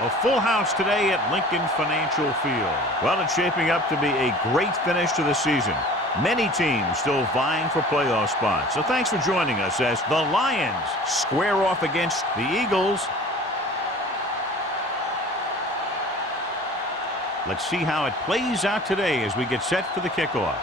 A full house today at Lincoln Financial Field. Well, it's shaping up to be a great finish to the season. Many teams still vying for playoff spots. So thanks for joining us as the Lions square off against the Eagles. Let's see how it plays out today as we get set for the kickoff.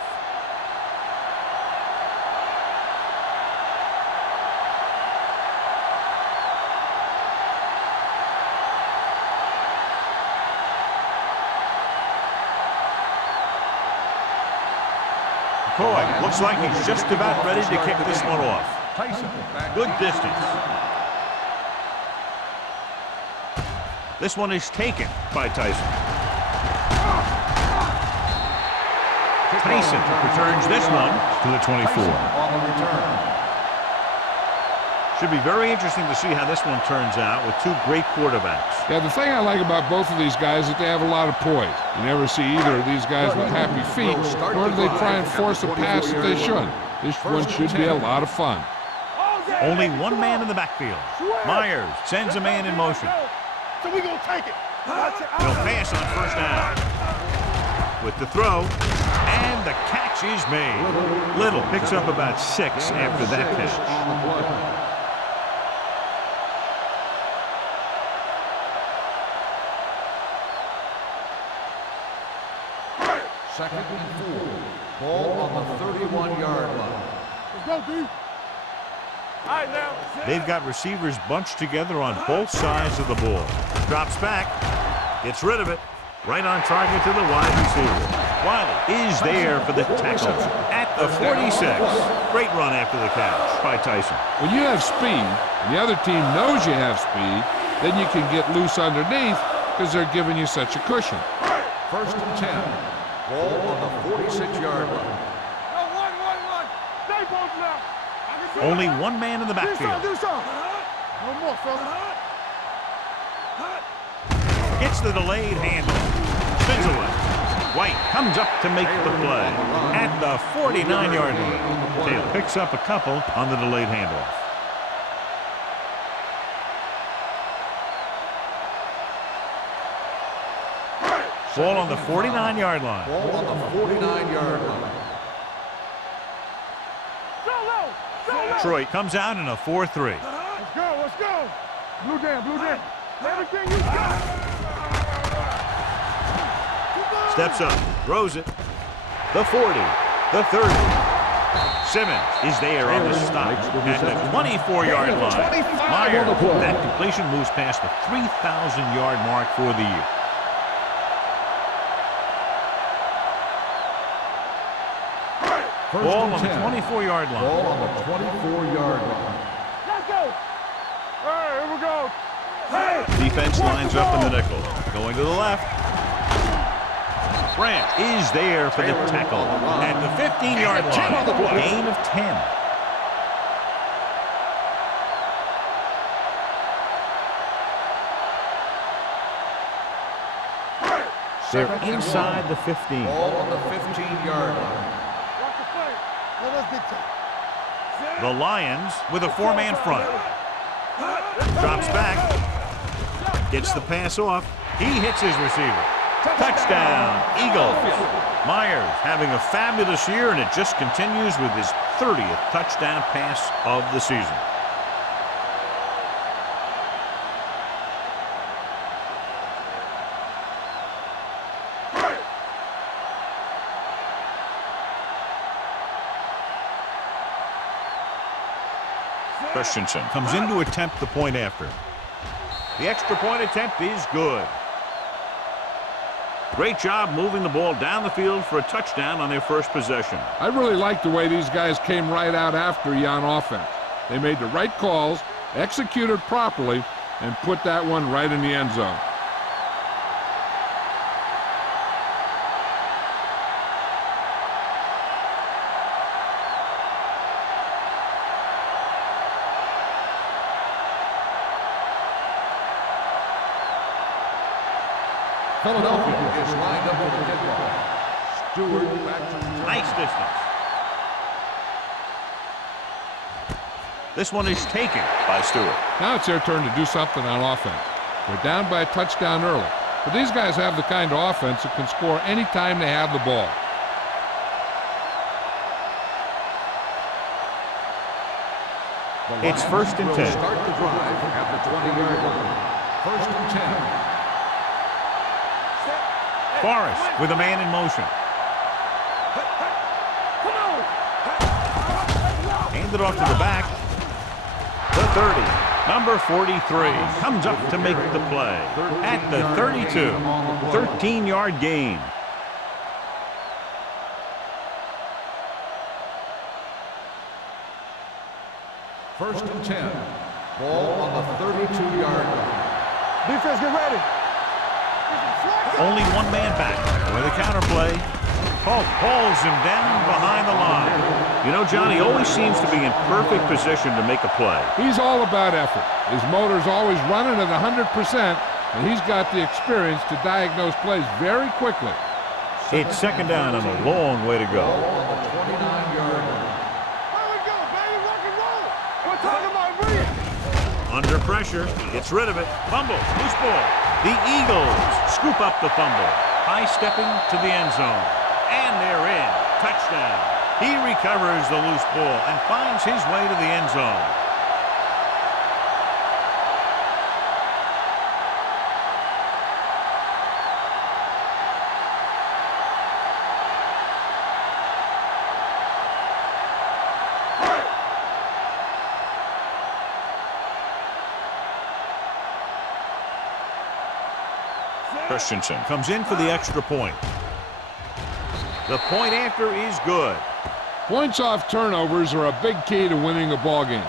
McCoy looks like he's just about ready to kick this one off. Good distance. This one is taken by Tyson. Tyson returns this one to the 24. Should be very interesting to see how this one turns out with two great quarterbacks. Yeah, the thing I like about both of these guys is that they have a lot of poise. You never see either of these guys with happy feet, nor do they try and force a pass if they should. This one should be a lot of fun. Only one man in the backfield. Myers sends a man in motion. So we gonna take it. He'll pass on first down. With the throw, and the catch is made. Little picks up about 6 after that catch. Second and 4. Ball on the 31-yard line. Let's go, D. All right, now. They've got receivers bunched together on both sides of the ball. Drops back. Gets rid of it. Right on target to the wide receiver. Wiley is there for the tackle at the 46. Great run after the catch by Tyson. When you have speed, and the other team knows you have speed, then you can get loose underneath because they're giving you such a cushion. First and 10. Ball on the 46-yard line. No, one. Stay both now. Only one man in the backfield. Do something. No more, fella. Gets the delayed handoff. Spins away. White comes up to make the play at the 49-yard line. Taylor picks up a couple on the delayed handoff. Ball on the 49-yard line. Ball on the 49-yard line. Detroit comes out in a 4-3. Let's go. Blue down. Everything you got. Steps up, throws it. The 40, the 30. Simmons is there on the stop at the 24-yard line. Meyer, that completion moves past the 3,000-yard mark for the year. Ball on the 24-yard line. Ball on the 24-yard line. Let's go. All right, here we go. Defense lines up in the nickel. Going to the left. Grant is there for the tackle at the 15-yard line. Gain of 10. They're inside the 15. Ball on the 15-yard line. Watch the play. Let us get to. The Lions with a 4-man front. Drops back. Gets the pass off. He hits his receiver. Touchdown, Eagles. Myers having a fabulous year, and it just continues with his 30th touchdown pass of the season. Christensen comes in to attempt the point after. The extra point attempt is good. Great job moving the ball down the field for a touchdown on their first possession. I really like the way these guys came right out after you on offense. They made the right calls, executed properly, and put that one right in the end zone. Philadelphia is lined up with the kickoff. Stewart back to the Nice distance. This one is taken by Stewart. Now it's their turn to do something on offense. They're down by a touchdown early. But these guys have the kind of offense that can score any time they have the ball. It's 1st and 10. Start the drive at the 20-yard line. 1st and 10. Forrest with a man in motion. Handed off to the back. The 30. Number 43 comes up to make the play at the 32. 13-yard gain. First and 10. Ball on the 32-yard line. Defense, get ready. Only one man back with a counter play. Polk pulls him down behind the line. You know, Johnny always seems to be in perfect position to make a play. He's all about effort. His motor's always running at 100%, and he's got the experience to diagnose plays very quickly. It's 2nd down and a long way to go. Ball on the 29-yard line. There we go, baby. Rock and roll. We're talking about real. Under pressure, gets rid of it. Fumble, loose ball. The Eagles scoop up the fumble. High stepping to the end zone. And they're in. Touchdown. He recovers the loose ball and finds his way to the end zone. Christensen comes in for the extra point. The point after is good. Points off turnovers are a big key to winning a ball game.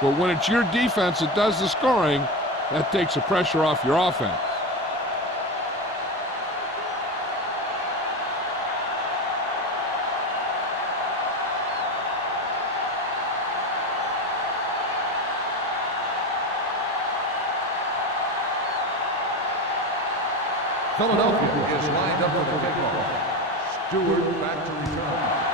But when it's your defense that does the scoring, that takes the pressure off your offense. Philadelphia is lined up for the kickoff. Stewart back to return.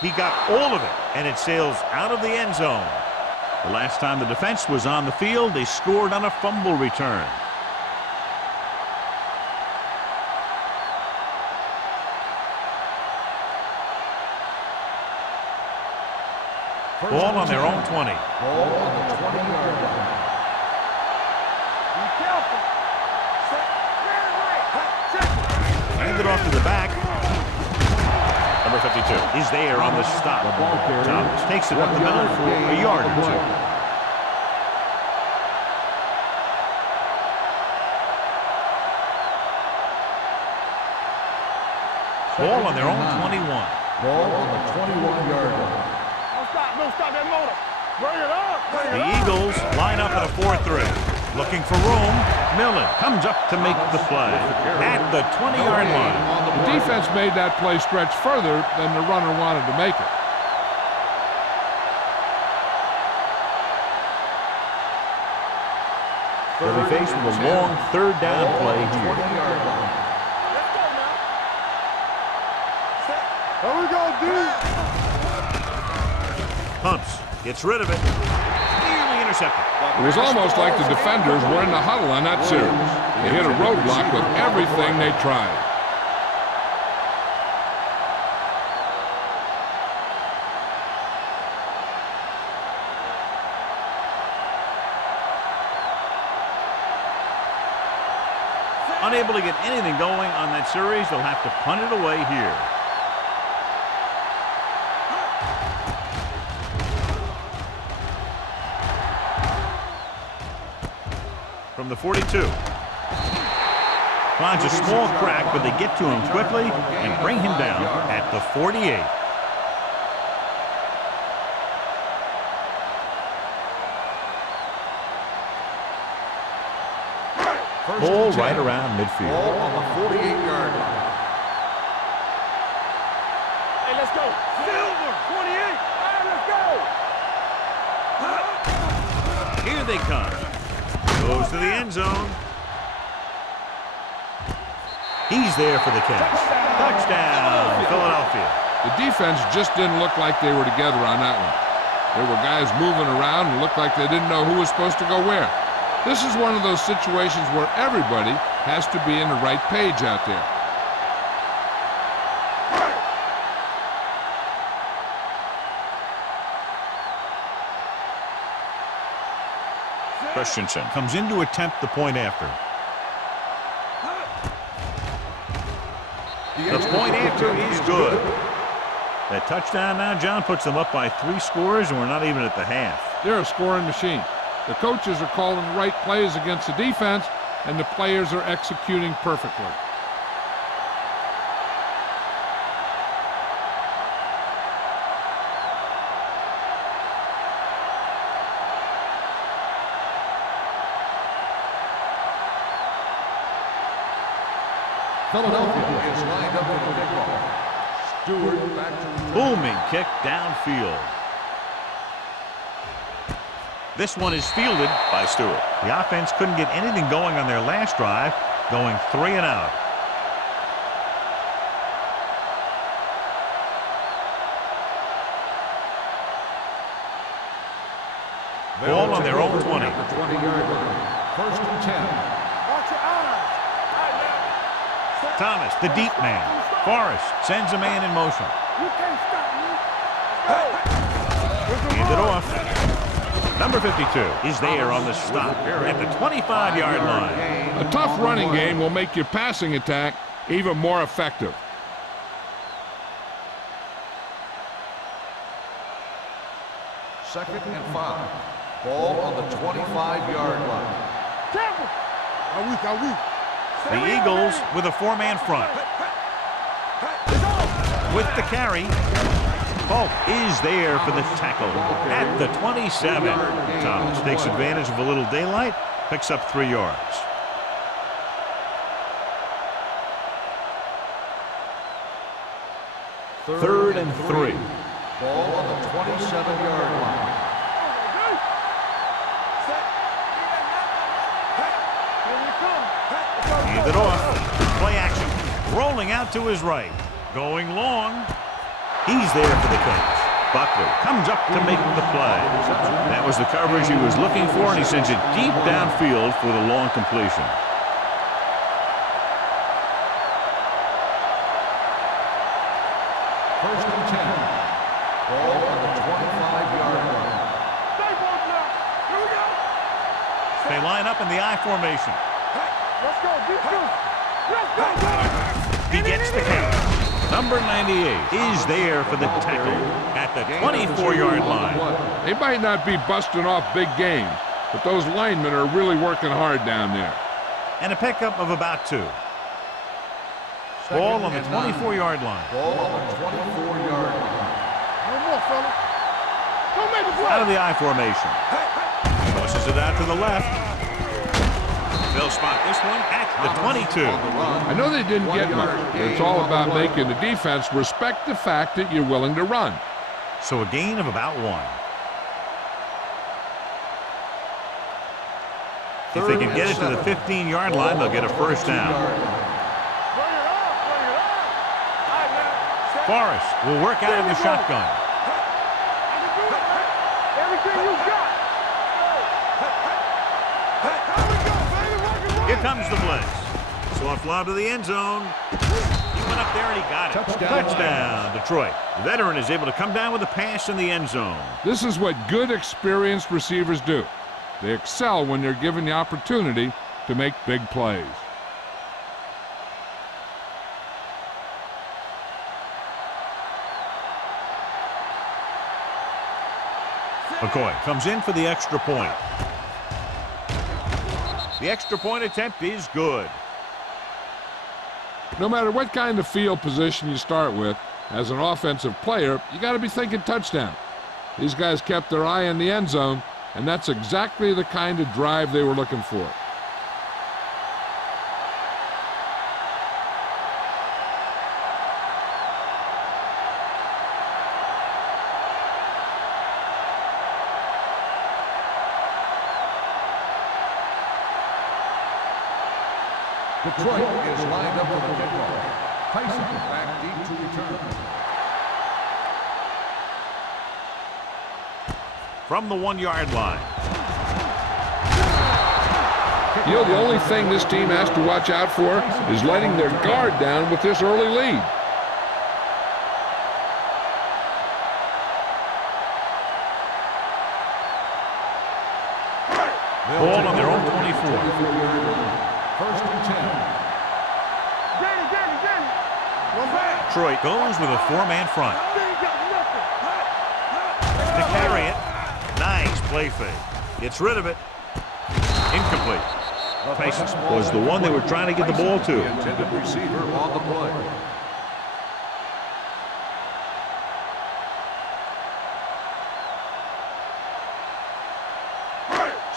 He got all of it, and it sails out of the end zone. The last time the defense was on the field, they scored on a fumble return. Ball on their own 20. Ball on the 20-yard line. Be careful. Handed off to the back. Number 52 is there on the stop. Thomas takes it up the middle for a yard or two. Ball on their own 21. Ball on the 21-yard line. Don't stop that motor. Bring it up. The Eagles line up at a 4-3. Looking for room. Millen comes up to make the play at the 20-yard line. The defense made that play stretch further than the runner wanted to make it. They'll be faced with a long 3rd down play here. There we go, dude. Pumps. Gets rid of it. Nearly intercepted. It was almost like the defenders were in the huddle on that series. They hit a roadblock with everything they tried. Unable to get anything going on that series, they'll have to punt it away here. From the 42. Finds a small crack, but they get to him quickly and bring him down at the 48. Ball right around midfield. Ball on the 48-yard line. Hey, let's go. Silver, 28. All right, let's go. Here they come. Goes to the end zone. He's there for the catch. Touchdown, Philadelphia. The defense just didn't look like they were together on that one. There were guys moving around and looked like they didn't know who was supposed to go where. This is one of those situations where everybody has to be in the right page out there. Christensen comes in to attempt the point after. The point after is good. That touchdown now, John, puts them up by 3 scores, and we're not even at the half. They're a scoring machine. The coaches are calling the right plays against the defense, and the players are executing perfectly. Philadelphia is lined up with the kickoff. Stewart back to return. Booming kick downfield. This one is fielded by Stewart. The offense couldn't get anything going on their last drive, going 3 and out. Ball on their own 20. At the 20-yard line. 1st and 10. Watch your eyes. Thomas, the deep man. Forrest sends a man in motion. You can't stop me. Hand it off. Number 52 is there on the stop at the 25-yard line. A tough running game will make your passing attack even more effective. Second and 5. Ball on the 25-yard line. Careful. Are we? The Eagles with a 4-man front. With the carry, Polk is there for the tackle at the 27. Thomas takes advantage of a little daylight, picks up 3 yards. Third and 3. Ball on the 27-yard line. Hand it off. Play action. Rolling out to his right. Going long. He's there for the catch. Buckley comes up to make the play. That was the coverage he was looking for, and he sends it deep downfield for the long completion. First and 10. Ball on the 25-yard line. Here we go. They line up in the I formation. Let's go. Let's go, boys. He gets the catch. Number 98 is there for the tackle at the 24-yard line. They might not be busting off big games, but those linemen are really working hard down there. And a pickup of about 2. Ball on the 24-yard line. Ball on the 24-yard line. No more, fella. Don't make a play. Out of the I formation. Tosses it out to the left. They'll spot this one at the 22. I know they didn't get much, but it's all about making the defense respect the fact that you're willing to run. So a gain of about 1. If they can get it to the 15-yard line, they'll get a first down. Forrest will work out of the shotgun. Everything you got. Here comes the blitz. Soft lob to the end zone. He went up there and he got it. Touchdown, Detroit. The veteran is able to come down with a pass in the end zone. This is what good, experienced receivers do. They excel when they're given the opportunity to make big plays. McCoy comes in for the extra point. The extra point attempt is good. No matter what kind of field position you start with, as an offensive player, you got to be thinking touchdown. These guys kept their eye on the end zone, and that's exactly the kind of drive they were looking for. Detroit is lined up with a kickoff. Tyson back deep to return. from the 1-yard line. You know, the only thing this team has to watch out for is letting their guard down with this early lead. Ball on their own 24. First and 10. Danny. One back. Detroit goes with a 4-man front. Danny got nothing. To carry it. Nice play fake. Gets rid of it. Incomplete. Tyson was the one they were trying to get the ball to. The intended receiver on the play.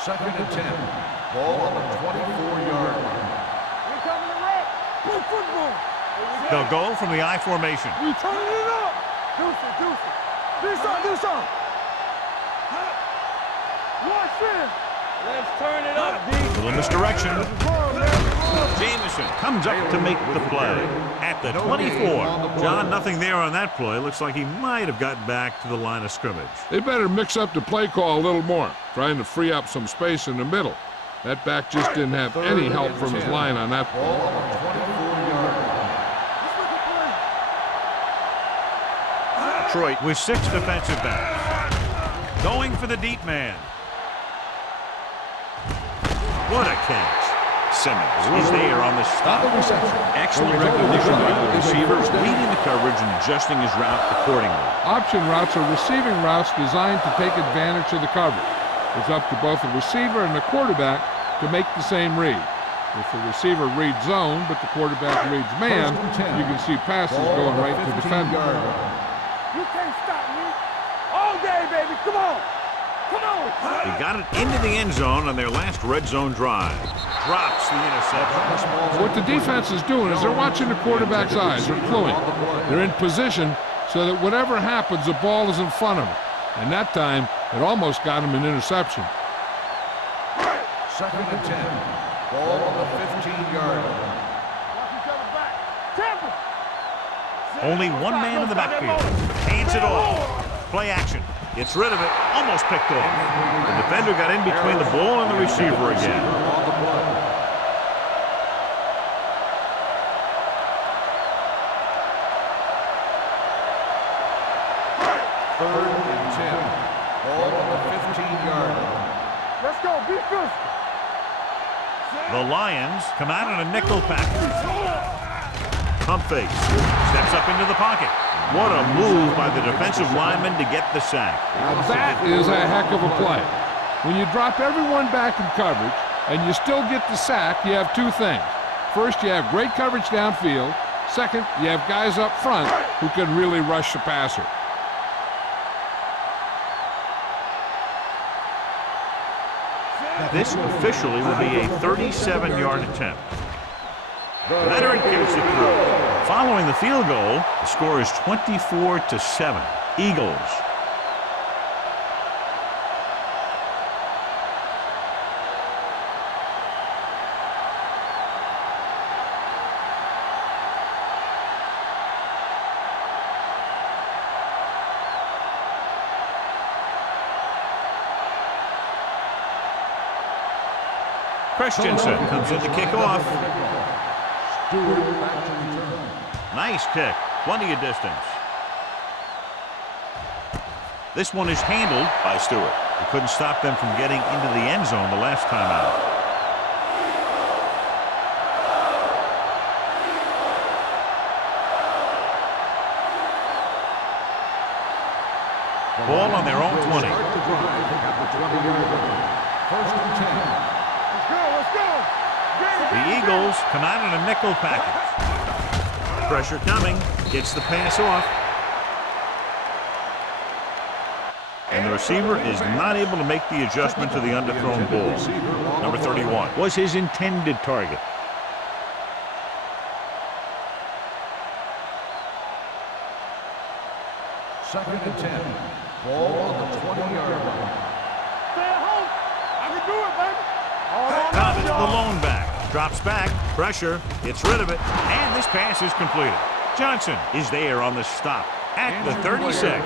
Second and 10. Ball on the 24-yard line. We're coming to rock. Play football. They'll go from the I formation. We turning it up. Do some. Watch it. Let's turn it up, D. Little misdirection. Jamison comes up to make the play at the 24. John, nothing there on that play. Looks like he might have gotten back to the line of scrimmage. They better mix up the play call a little more, trying to free up some space in the middle. That back just didn't have any help from his line on that Ball play. on the 24-yard line. Detroit with 6 defensive backs. Going for the deep man. What a catch. Simmons is there on the stop. Excellent recognition by the receiver, reading the coverage and adjusting his route accordingly. Option routes are receiving routes designed to take advantage of the coverage. It's up to both the receiver and the quarterback to make the same read. If the receiver reads zone, but the quarterback reads man, you can see passes going right to the defender. You can't stop me. All day, baby. Come on. He got it into the end zone on their last red zone drive. Drops the interception. What the defense is doing is they're watching the quarterback's eyes. They're cluing. They're in position so that whatever happens, the ball is in front of them. And that time, it almost got him an interception. Second and 10. Ball on the 15-yard line. Watch each other back. Temple. Only one man in the backfield. Hands it off. Play action. Gets rid of it. Almost picked off. The defender got in between the ball and the receiver again. On the play. Third and 10. Ball on the 15-yard line. Let's go. Be good. The Lions come out in a nickel package. Pump fake. Steps up into the pocket. What a move by the defensive lineman to get the sack. Now that is a heck of a play. When you drop everyone back in coverage and you still get the sack, you have two things. First, you have great coverage downfield. Second, you have guys up front who can really rush the passer. This officially will be a 37-yard attempt. Veteran gets it through. Following the field goal, the score is 24-7. Eagles. Christensen comes in to kick off. Nice kick. Plenty of distance. This one is handled by Stewart. He couldn't stop them from getting into the end zone the last time out. Ball on their own 20. First and 10. Let's go. The Eagles come out in a nickel package. Pressure coming. Gets the pass off. And the receiver is not able to make the adjustment to the underthrown ball. Number 31 was his intended target. Second and 10. Ball on the 20-yard line. Stay at home. I can do it, baby. All on Thomas, us, the y'all. lone back, drops back, pressure, gets rid of it, and this pass is completed. Johnson is there on the stop. At the 36,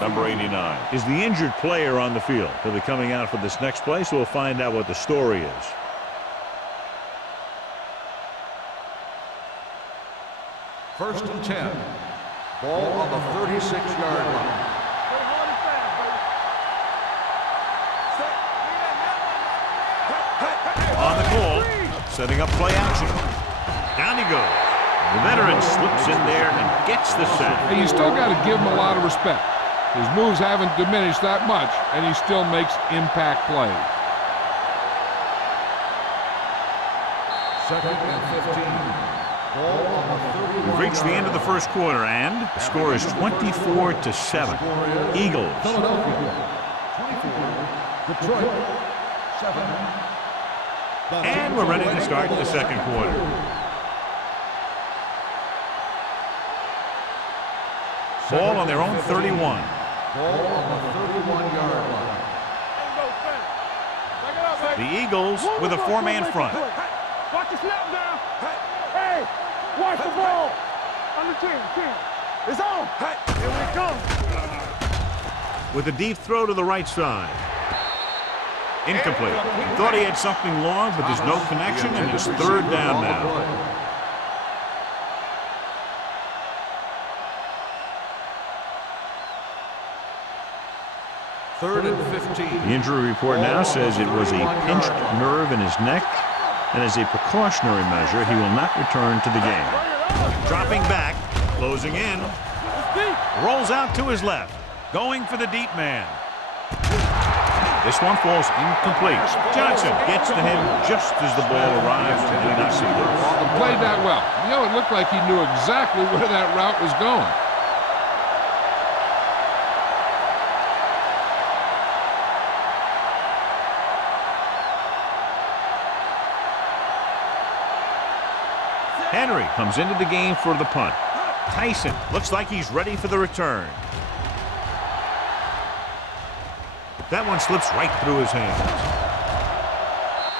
number 89 is the injured player on the field. He'll be coming out for this next play, so we'll find out what the story is. First and 10. Ball on the 36-yard line. On the goal, setting up play action. Down he goes. The veteran slips in there and gets the sack. Hey, you still got to give him a lot of respect. His moves haven't diminished that much, and he still makes impact plays. Second and 15. Ball on the 30. We've reached the end of the first quarter, and the score is 24-7. Eagles. Philadelphia. 24. Detroit. 7. And we're ready to start the second quarter. Ball on their own 31. Ball on the 31-yard line. The Eagles with a four-man front. Watch the snap down. Hey, watch the ball. Under 10. It's on. Here we go. With a deep throw to the right side. Incomplete. Thought he had something long, but there's no connection, and it's third down now. Third and 15. The injury report now says it was a pinched nerve in his neck, and as a precautionary measure, he will not return to the game. Dropping back, closing in, rolls out to his left, going for the deep man. This one falls incomplete. Johnson gets to him just as the ball arrives, and he knocks it loose. He played that well. You know, it looked like he knew exactly where that route was going. Henry comes into the game for the punt. Tyson looks like he's ready for the return. That one slips right through his hands.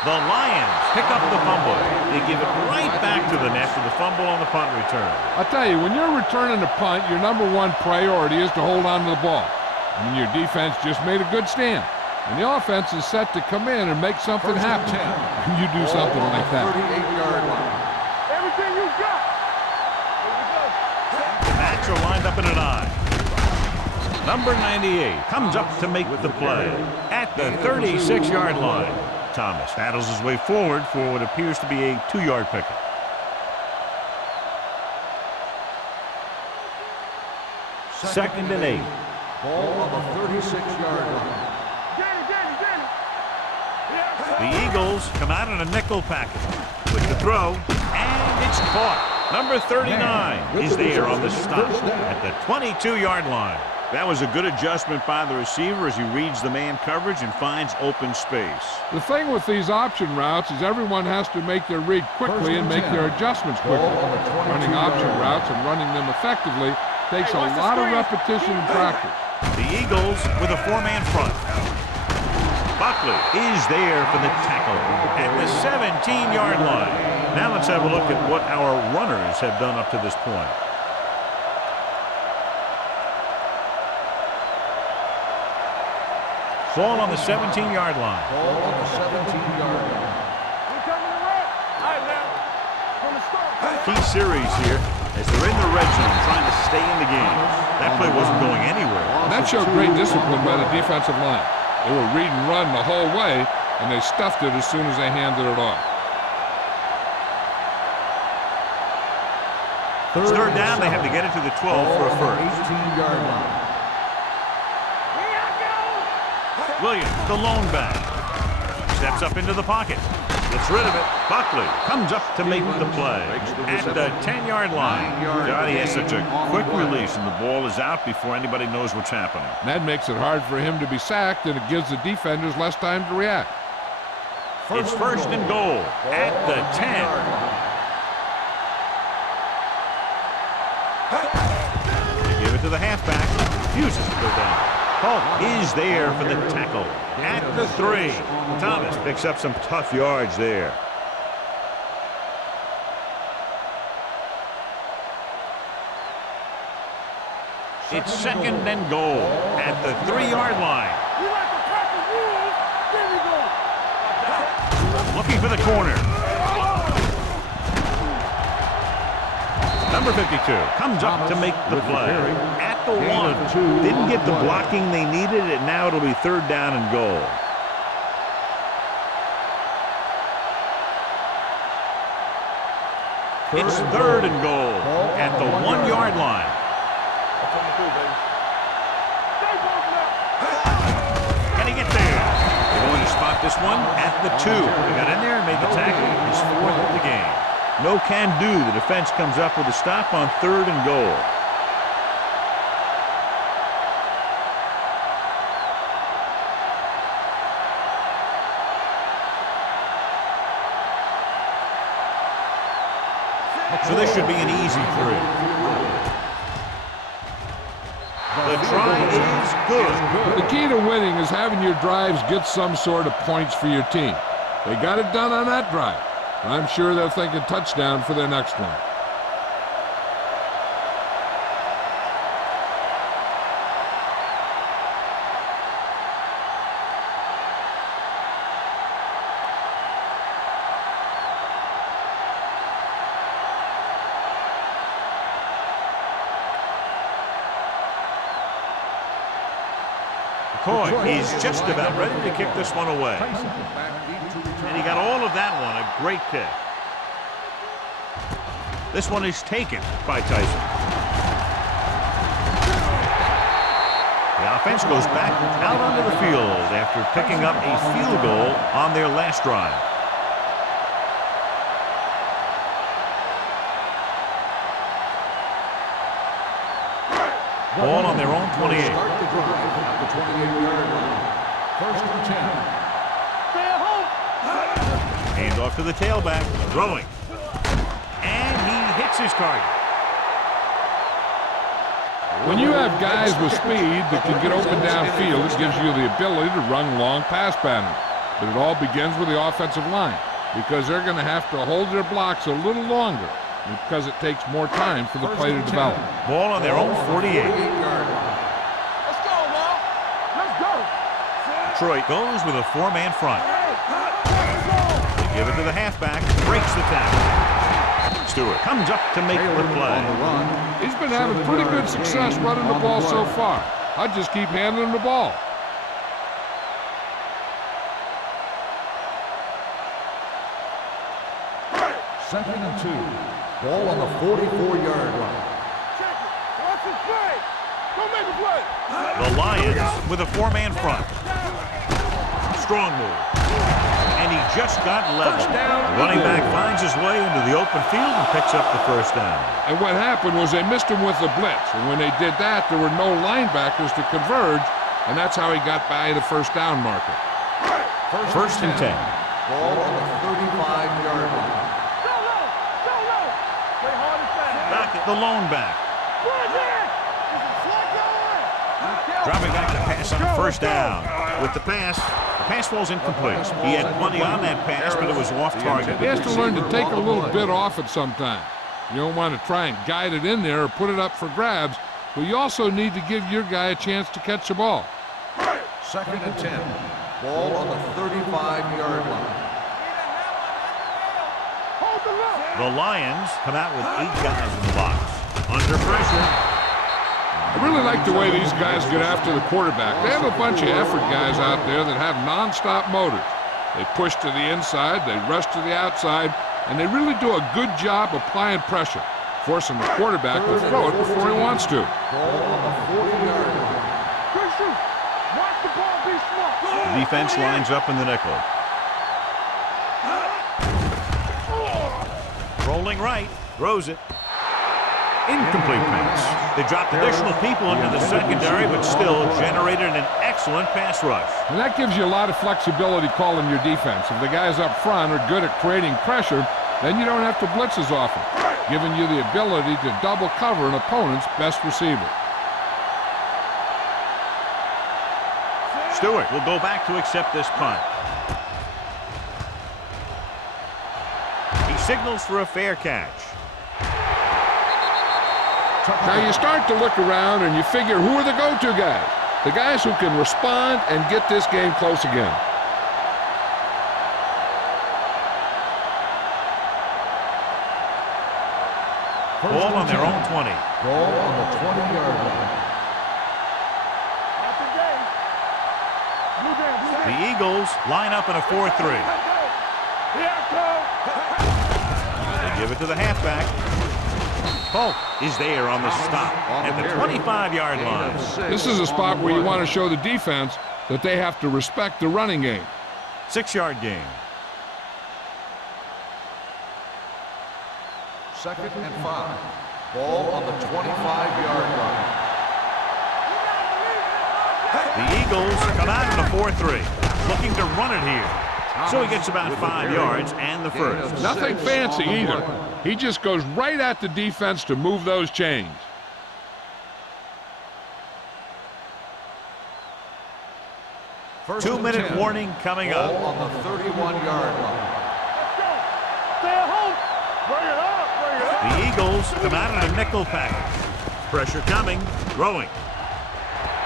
The Lions pick up the fumble. They give it right back to the net for the fumble on the punt return. I'll tell you, when you're returning a punt, your number one priority is to hold on to the ball. I mean, your defense just made a good stand. And the offense is set to come in and make something happen. And you do something like that. 38-yard line. Everything you got. The backs are lined up in an eye. Number 98 comes up to make the play at the 36-yard line. Thomas battles his way forward for what appears to be a 2-yard pickup. Second and 8. Ball on the 36-yard line. The Eagles come out in a nickel package with the throw, and it's caught. Number 39 is there on the stop at the 22-yard line. That was a good adjustment by the receiver as he reads the man coverage and finds open space. The thing with these option routes is everyone has to make their read quickly and make their adjustments quickly. Running option routes and running them effectively takes a lot of repetition and practice. The Eagles with a four-man front. Buckley is there for the tackle at the 17-yard line. Now let's have a look at what our runners have done up to this point. Ball on the 17-yard line. Ball on the 17-yard line. Key series here as they're in the red zone trying to stay in the game. That play wasn't going anywhere. And that showed great discipline by the defensive line. They were read and run the whole way, and they stuffed it as soon as they handed it off. Third down, they have to get it to the 12 for a first. 18-yard line. Williams, the lone back, steps up into the pocket, gets rid of it. Buckley comes up to make the play at the 10-yard line. God, he has such a quick release, and the ball is out before anybody knows what's happening. That makes it hard for him to be sacked, and it gives the defenders less time to react. It's first and goal at the 10. They give it to the halfback, refuses to go down. Polk is there for the tackle at the 3. Thomas picks up some tough yards there. It's second and goal at the 3-yard line. You like to practice rules? There we go. Looking for the corner. Number 52 comes up to make the play. At the 1. Didn't get the blocking they needed, and now it'll be 3rd down and goal. It's 3rd and goal at the 1-yard line. Can he get there? They're going to spot this one at the 2. They got in there and made the tackle. His 4th of the game. No can do. The defense comes up with a stop on 3rd and goal. So this should be an easy 3. The try is good. The key to winning is having your drives get some sort of points for your team. They got it done on that drive. I'm sure they're thinking touchdown for their next one. McCoy is just about ready to kick this one away. And he got all of that one. A great kick. This one is taken by Tyson. The offense goes back out onto the field after picking up a field goal on their last drive. Ball on their own 28. Start the drive at the 28-yard line. 1st and 10. Stay at home. Hand off to the tailback, throwing. And he hits his target. When you have guys with speed that can get open downfield, it gives you the ability to run long pass patterns. But it all begins with the offensive line, because they're going to have to hold their blocks a little longer, because it takes more time for the play to develop. Ball on their own 48. Let's go, now. Let's go. Detroit goes with a 4-man front. They give it to the halfback, breaks the tackle. Stewart comes up to make the play. He's been having pretty good success running the ball so far. I'd just keep handing him the ball. Second and 2. Ball on the 44-yard line. Check it. Watch this play. Don't make a play. The Lions with a 4-man front. Strong move. And he just got level. Running back finds his way into the open field and picks up the 1st down. And what happened was they missed him with the blitz. And when they did that, there were no linebackers to converge, and that's how he got by the 1st down marker. 1st and 10. Ball on the 35-yard line. Back at the lone back. Dropping back to pass on 1st down. With the pass falls incomplete. He had plenty on that pass, but it was off target. He has to learn to take a little bit off it sometimes. You don't want to try and guide it in there or put it up for grabs, but you also need to give your guy a chance to catch the ball. 2nd and 10. Ball on the 35-yard line. The Lions come out with 8 guys in the box. Under pressure. I really like the way these guys get after the quarterback. They have a bunch of effort guys out there that have non-stop motors. They push to the inside, they rush to the outside, and they really do a good job applying pressure, forcing the quarterback to throw it before he wants to. Ball on the 40-yard line. Watch the ball be smart. The defense lines up in the nickel. Rolling right, throws it. Incomplete pass. They dropped additional people into the secondary, but still generated an excellent pass rush. And that gives you a lot of flexibility calling your defense. If the guys up front are good at creating pressure, then you don't have to blitz as often, giving you the ability to double cover an opponent's best receiver. Stewart will go back to accept this punt. He signals for a fair catch. Now you start to look around and you figure, who are the go-to guys? The guys who can respond and get this game close again. Ball on their own 20. Ball on the 20-yard line. The Eagles line up in a 4-3. They give it to the halfback. Polk is there on the stop at the 25-yard line. This is a spot where you want to show the defense that they have to respect the running game. 6-yard gain. 2nd and 5. Ball on the 25-yard line. The Eagles come out in a 4-3, looking to run it here. So he gets about 5 yards and the first. Nothing fancy either. He just goes right at the defense to move those chains. First 2-minute and 10. warning coming up. Ball on the 31-yard line. Stay at home. Bring it up. Bring it up. The Eagles come out in a nickel package. Pressure coming, throwing.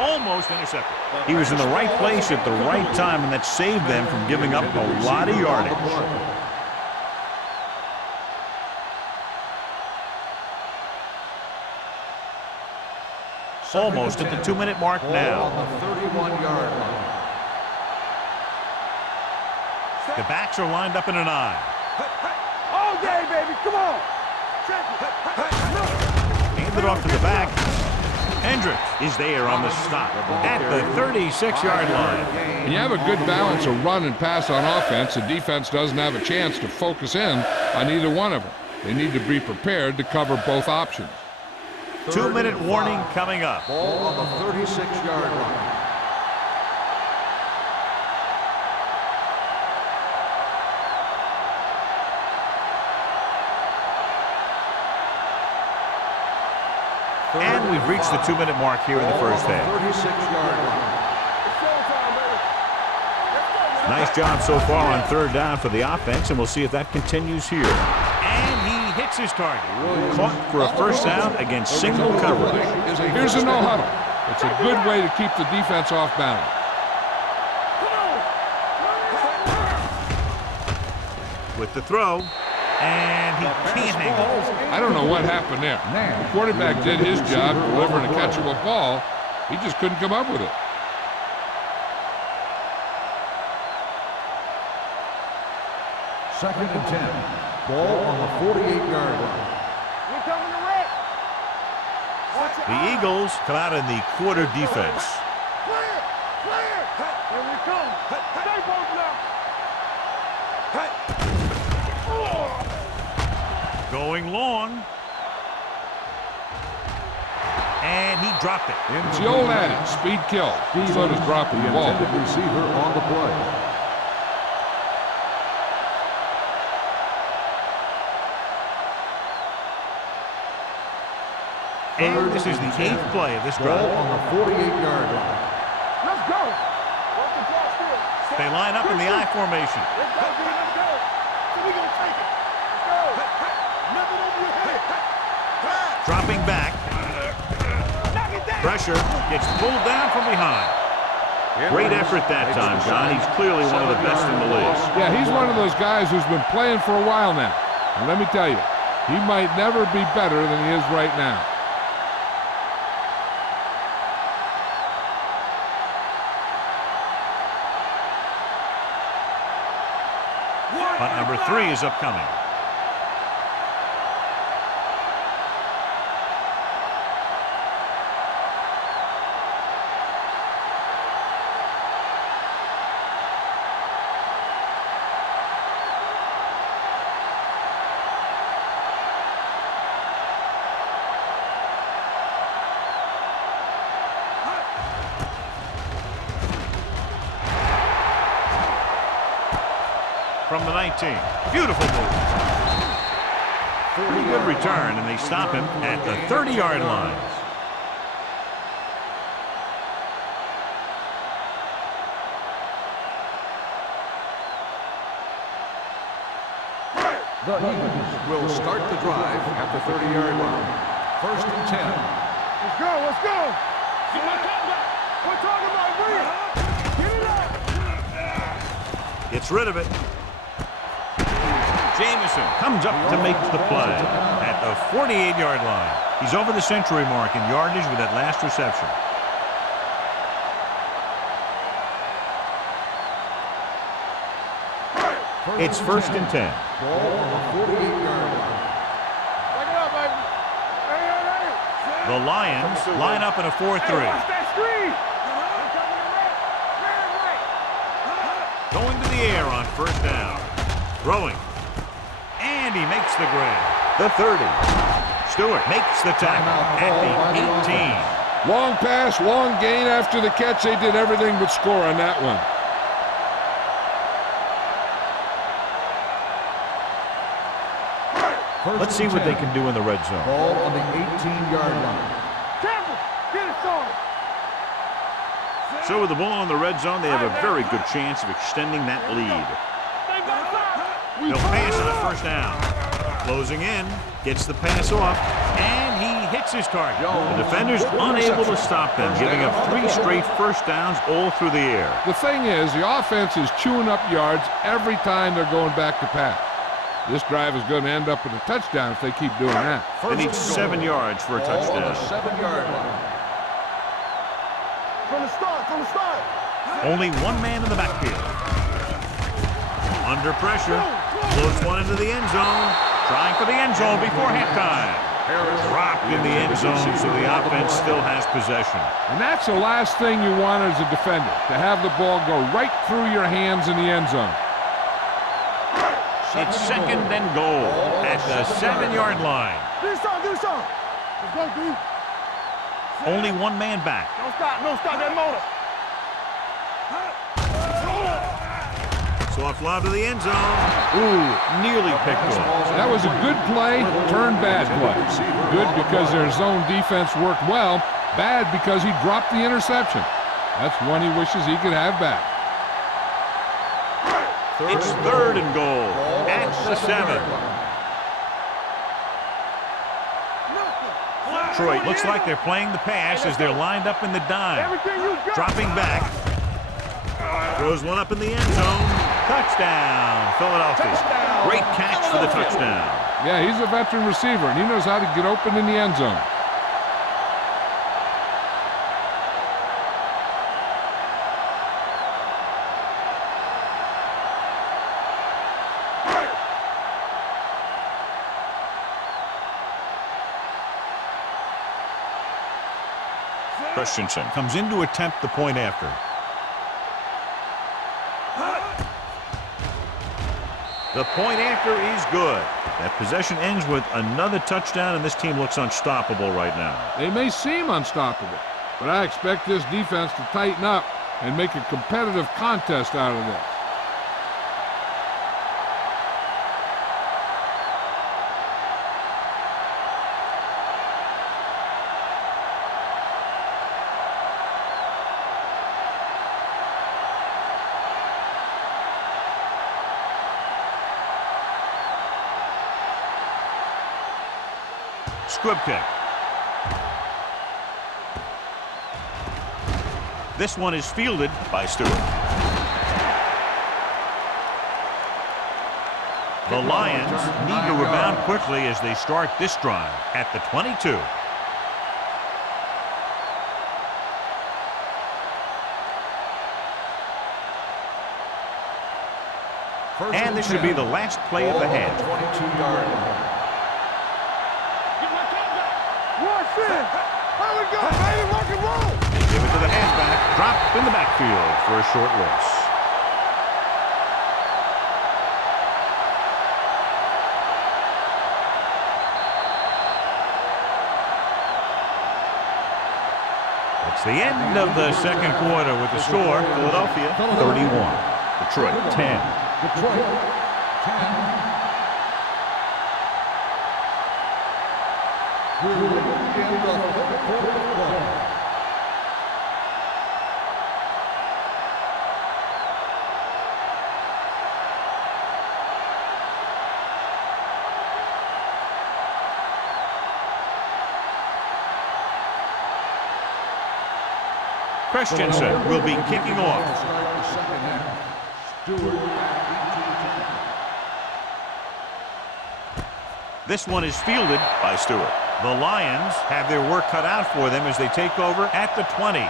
Almost intercepted. He was in the right place at the right time, and that saved them from giving up a lot of yardage. Almost at the 2-minute mark now. On the 31-yard line. The backs are lined up in an I. All day, baby. Come on. Handed off to the back. Hendricks is there on the stop at the 36-yard line. When you have a good balance of run and pass on offense, the defense doesn't have a chance to focus in on either one of them. They need to be prepared to cover both options. 2-minute warning coming up. Ball on the 36-yard line. And we've reached the 2-minute mark here in the first half. 36-yard line. Nice job so far on 3rd down for the offense, and we'll see if that continues here. And he hits his target. Caught for a first down against single coverage. Here's a no huddle. It's a good way to keep the defense off balance. With the throw, and he can't hang on. I don't know what happened there. The quarterback did his job delivering a catchable ball. He just couldn't come up with it. Second and 10. Ball on the 48-yard line. We're coming to wreck. The Eagles come out in the quarter defense. Clear. Clear. Here we come. Stay both now. Going long. And he dropped it. It's the old adage, speed kills. So does dropping the ball. Intended receiver on the play. And this is the 8th play of this Ball drive. on the 48-yard line. Let's go. Walk the ball still. They line up in the I formation. Let's go, dude. Let's go. So we gonna take it. Let's go. Nothing over your head. Dropping back. Knock it down. Pressure gets pulled down from behind. Great effort that time, John. He's clearly one of the best in the league. Yeah, he's one of those guys who's been playing for a while now. And let me tell you, he might never be better than he is right now. Punt number 3 is upcoming. From the 19. Beautiful move. Pretty good return, and they stop him at the 30-yard line. The Eagles will start the drive at the 30-yard line. First and 10. Let's go, let's go. Get my top back. We're talking about bring it. Get it up. Gets rid of it. Jamison comes up to make the play at the 48-yard line. He's over the century mark in yardage with that last reception. It's first and 10. Ball on the 48-yard line. Back it up, baby. Hey, hey, hey. The Lions line up in a 4-3. Hey, watch that screen. Going to the air on first down. Throwing. And he makes the grab. The 30. Stewart makes the tackle at the 18. Long pass, long gain after the catch. They did everything but score on that one. Let's see what they can do in the red zone. Ball on the 18-yard line. Campbell, get it on. So with the ball in the red zone, they have a very good chance of extending that lead. They'll pass on the first down. Closing in, gets the pass off, and he hits his target. The defender's unable to stop them, giving up 3 straight first downs all through the air. The thing is, the offense is chewing up yards every time they're going back to pass. This drive is going to end up with a touchdown if they keep doing that. They need 7 yards for a touchdown. Ball on the 7-yard line. From the start. Only one man in the backfield. Under pressure. Floats one into the end zone. Trying for the end zone before halftime. Dropped in the end zone, so the offense still has possession. And that's the last thing you want as a defender, to have the ball go right through your hands in the end zone. It's second and goal at the 7-yard line. Do something. Let's go, dude. Only one man back. Don't stop that motor. Soft lob to the end zone. Ooh, nearly picked off. That was a good play, turned bad play. Good because their zone defense worked well. Bad because he dropped the interception. That's one he wishes he could have back. It's third and goal at the 7. Detroit looks like they're playing the pass as they're lined up in the dime. Dropping back. Throws one up in the end zone. Touchdown, Philadelphia. Great catch for the touchdown. Yeah, he's a veteran receiver, and he knows how to get open in the end zone. Christensen comes in to attempt the point after. The point after is good. That possession ends with another touchdown, and this team looks unstoppable right now. They may seem unstoppable, but I expect this defense to tighten up and make a competitive contest out of this. Squib kick. This one is fielded by Stewart. The Lions need to rebound quickly as they start this drive at the 22. And this should be the last play of the half. 22-yard line. How we go, baby? Rock and roll. They give it to the halfback. Drop in the backfield for a short loss. It's the end of the second quarter with the score, Philadelphia 31, Detroit 10. Detroit 10. We're in the third quarter of play. Christensen will be kicking off. Start the second half. Stewart at 18. This one is fielded by Stewart. The Lions have their work cut out for them as they take over at the 20.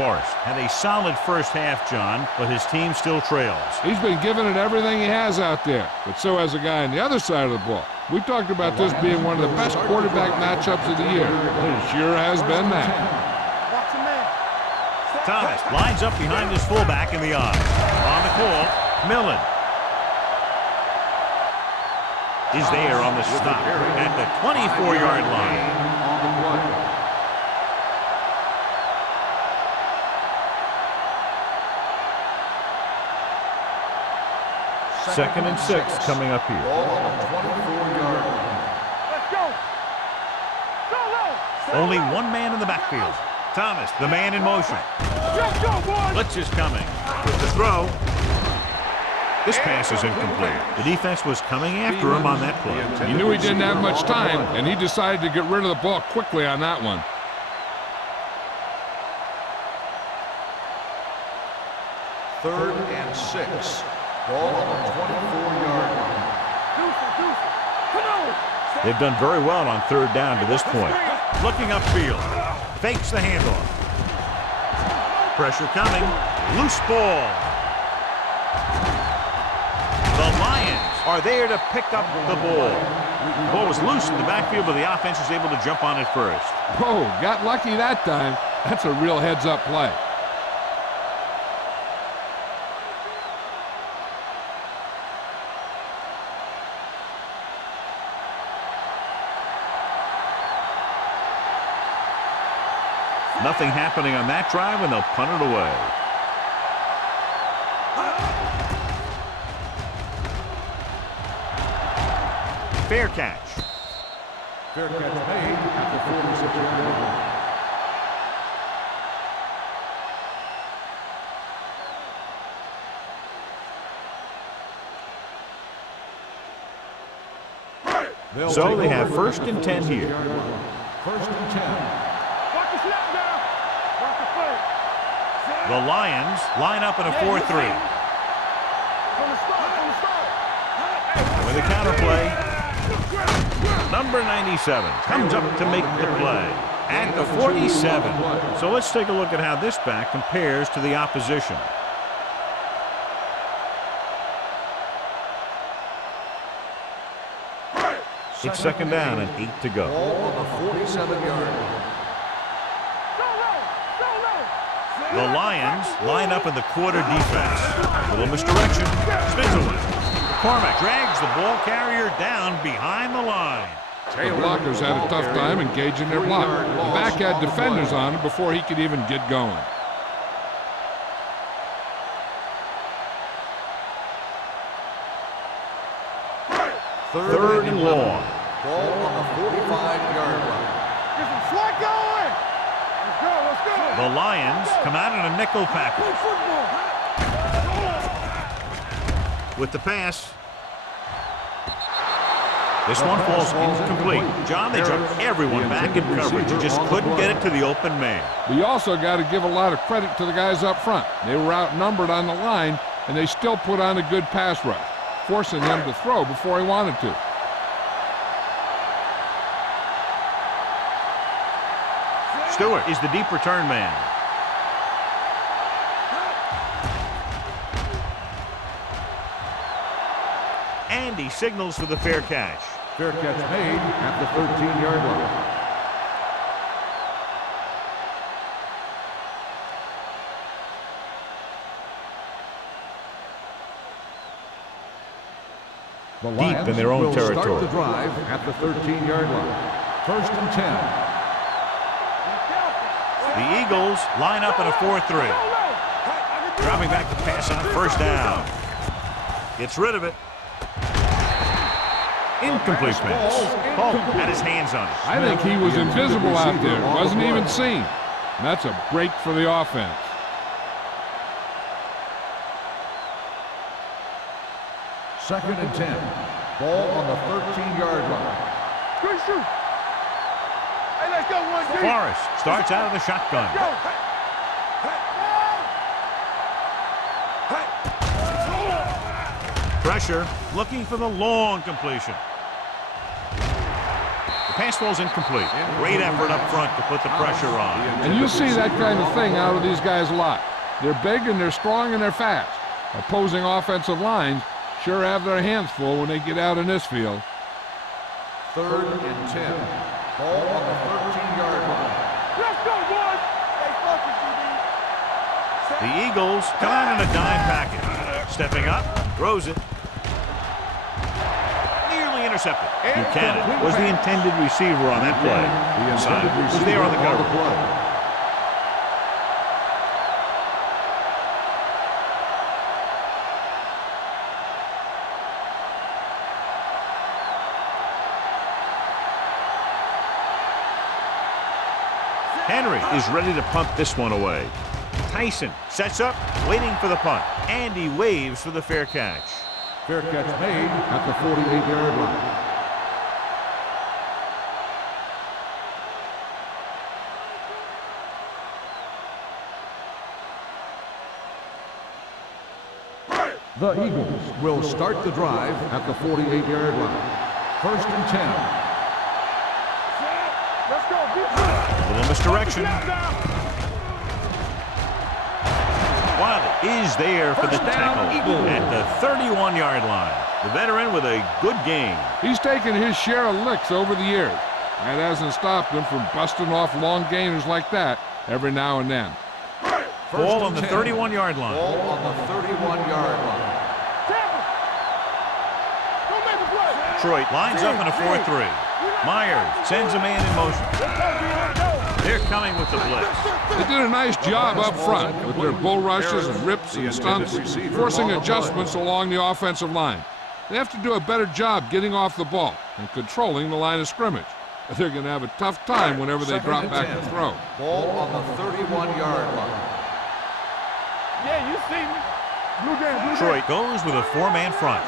Forrest had a solid first half, John, but his team still trails. He's been giving it everything he has out there, but so has a guy on the other side of the ball. We talked about this being one of the best quarterback matchups of the year. It sure has been that. Thomas lines up behind his fullback in the eye. On the call, Millen is there on the stop at the 24-yard line. On the play. Second and 6 coming up here. Ball on the 24-yard line. Let's go. Go, Only one man in the backfield. Thomas, the man in motion. Let's go, boys. Blitz is coming. With the throw. This pass is incomplete. The defense was coming after him on that play. He knew he didn't have much time, and he decided to get rid of the ball quickly on that one. Third and 6. Ball on the 24-yard line. Come on. They've done very well on third down to this point. Looking upfield. Fakes the handoff. Pressure coming. Loose ball. The Lions are there to pick up the ball. The ball was loose in the backfield, but the offense was able to jump on it first. Whoa, got lucky that time. That's a real heads-up play. Nothing happening on that drive, and they'll punt it away. Fair catch. Fair catch made at the 46-yard line. So they have first and 10 here. First and 10. Watch the snap now. Watch the play. The Lions line up in a 4-3. From the start. With a counterplay, number 97 comes up to make the play at the 47. So let's take a look at how this back compares to the opposition. It's second down and 8 to go. Ball on the 47-yard line. The Lions line up in the quarter defense. A little misdirection. Spins away. McCormick drags the ball carrier down behind the line. The blockers had a tough time engaging their block. The back had defenders on him before he could even get going. Third and long. Ball on the 45-yard line. Get some slack going. Let's go. Let's go. The Lions come out in a nickel package. Play football. With the pass. This one falls incomplete. John, they dropped everyone back in coverage. You just couldn't get it to the open man. But you also got to give a lot of credit to the guys up front. They were outnumbered on the line, and they still put on a good pass rush, forcing him to throw before he wanted to. Stewart is the deep return man. And he signals for the fair catch. Fair catch made at the 13-yard line. The Lions in their own will territory. Start the drive at the 13-yard line. First and 10. The Eagles line up in a 4-3. Dropping back to pass on first down. Gets rid of it. Incomplete pass. Paul had his hands on it. I think he was invisible out there. Wasn't even seen. And that's a break for the offense. Second and 10. Ball on the 13-yard line. Good shoot. Hey, let's go. 1, 2. Forrest starts out of the shotgun. Go. Pressure, looking for the long completion. The pass falls incomplete. Great effort up front to put the pressure on. And you see that kind of thing out of these guys a lot. They're big and they're strong and they're fast. Opposing offensive lines sure have their hands full when they get out in this field. 3rd and 10. Ball on the 13-yard line. Let's go, boys. Stay focused, DB. The Eagles come out in a dime package. Stepping up, throws it. Nearly intercepted. Buchanan was the intended receiver on that play. Simon was there on the cover. Henry is ready to punt this one away. Tyson sets up, waiting for the punt, and he waves for the fair catch. Fair catch made at the 48-yard line. The Eagles will start the drive at the 48-yard line. 1st and 10. Let's go. A little misdirection. Wilder is there for the tackle at the 31-yard line. The veteran with a good game. He's taken his share of licks over the years. That hasn't stopped him from busting off long gainers like that every now and then. Ball on the 31-yard line. Ball on the 31-yard line. Don't make a play. Detroit lines up in a 4-3. Myers sends a man in motion. They're coming with the blitz. They did a nice job up front with their bull rushes and rips and stunts, forcing adjustments along the offensive line. They have to do a better job getting off the ball and controlling the line of scrimmage. They're going to have a tough time whenever they drop back to throw. Ball on the 31-yard line. Yeah, you see me. Blue game. Detroit goes with a 4-man front.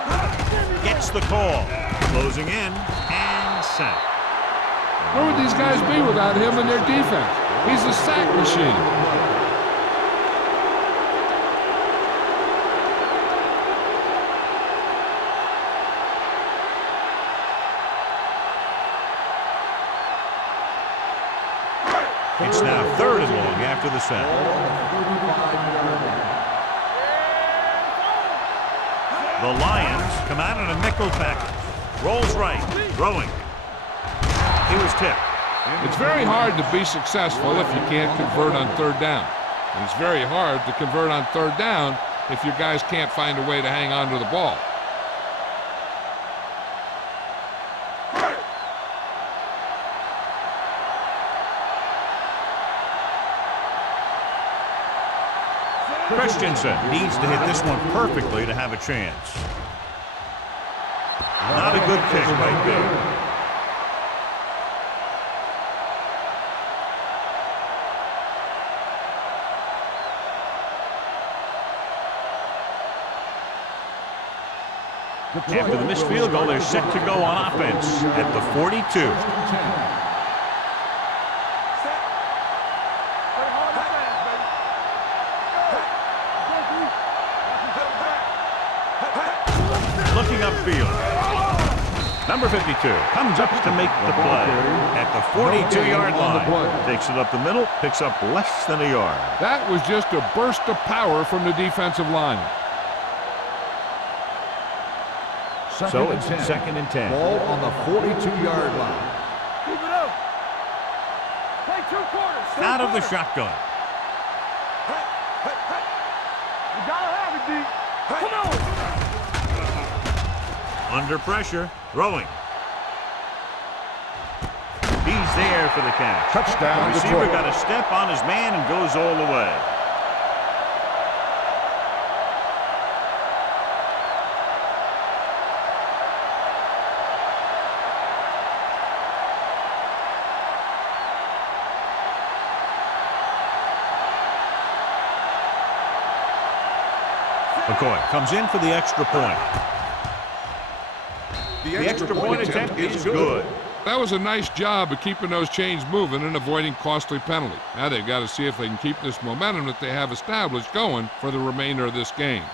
Gets the call. Closing in and sack. Where would these guys be without him and their defense? He's a sack machine. It's now 3rd and long after the sack. The Lions come out in a nickel package. Rolls right, throwing. He was tipped. It's very hard to be successful if you can't convert on 3rd down. And it's very hard to convert on 3rd down if your guys can't find a way to hang on to the ball. Christensen needs to hit this one perfectly to have a chance. Not a good kick right there. After the missed field goal, they're set to go on offense at the 42. Looking upfield. Number 52 comes up to make the play at the 42-yard line. Takes it up the middle, picks up less than a yard. That was just a burst of power from the defensive line. So it's 2nd and 10. Ball on the 42-yard line. Keep it up. Play 2 quarters. Out of the shotgun. You gotta have it, D. Come on. Under pressure, throwing. He's there for the catch. Touchdown, The receiver Detroit. got a step on his man and goes all the way. McCoy comes in for the extra point. The extra point attempt is good. That was a nice job of keeping those chains moving and avoiding costly penalty. Now they've got to see if they can keep this momentum that they have established going for the remainder of this game.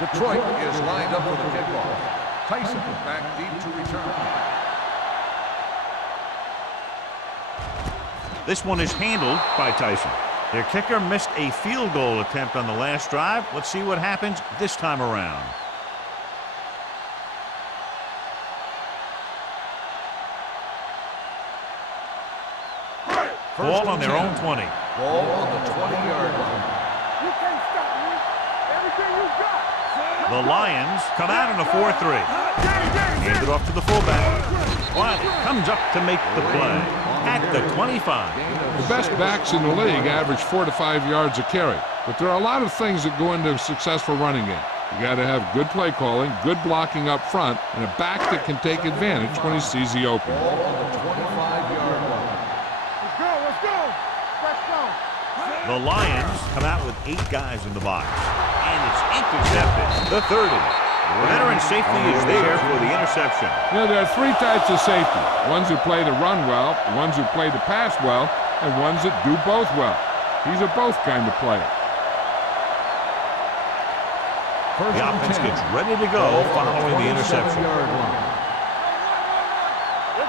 Detroit is lined up for the kickoff. Tyson back deep to return. This one is handled by Tyson. Their kicker missed a field goal attempt on the last drive. Let's see what happens this time around. Ball on their own 20. Ball on the 20-yard line. You can't stop me. Everything you got. The Lions come out in a 4-3. Hand it off to the fullback. Wiley comes up to make the play at the 25. The best backs in the league average 4 to 5 yards a carry. But there are a lot of things that go into a successful running game. You got to have good play calling, good blocking up front, and a back that can take advantage when he sees the opening. Ball on the 25-yard line. Let's go. Let's go. The Lions come out with 8 guys in the box. And it's intercepted. The 30. Veteran safety is there for the interception. You know, there are 3 types of safety. Ones who play to run well, ones who play to pass well, and ones that do both well. He's a both kind of player. The offense gets ready to go following the interception. Let's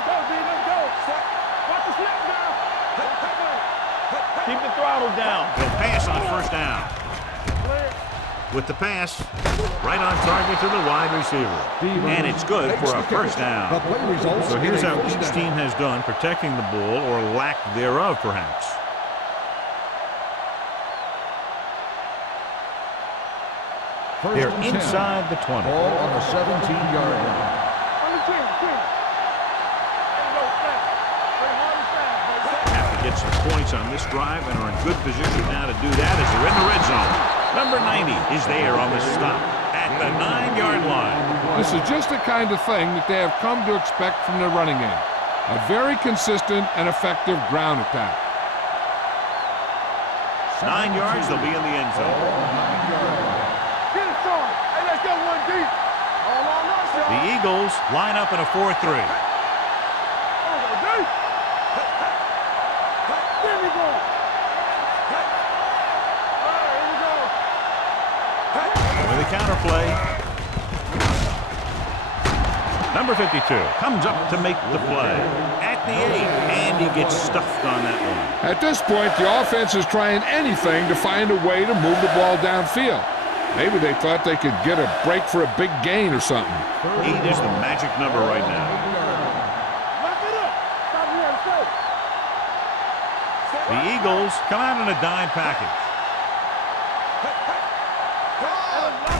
go, D. Let's go. Watch the snap now. Keep the throttle down. He'll pass on first down. With the pass, right on target to the wide receiver. And it's good for a first down. So here's how each team has done protecting the ball, or lack thereof, perhaps. They're inside the 20. Ball on the 17-yard line. On the 10. Have to get some points on this drive and are in good position now to do that as they're in the red zone. Number 90 is there on the stop at the 9-yard line. This is just the kind of thing that they have come to expect from their running game. A very consistent and effective ground attack. 9 yards, they'll be in the end zone. Get it, son. Hey, let's go one deep. All on us, y'all. The Eagles line up in a 4-3. With a counter play. Number 52 comes up to make the play at the 8, and he gets stuffed on that one. At this point, the offense is trying anything to find a way to move the ball downfield. Maybe they thought they could get a break for a big gain or something. 8 is the magic number right now. Lock it up. Stop here, stay. The Eagles come out in a dime package.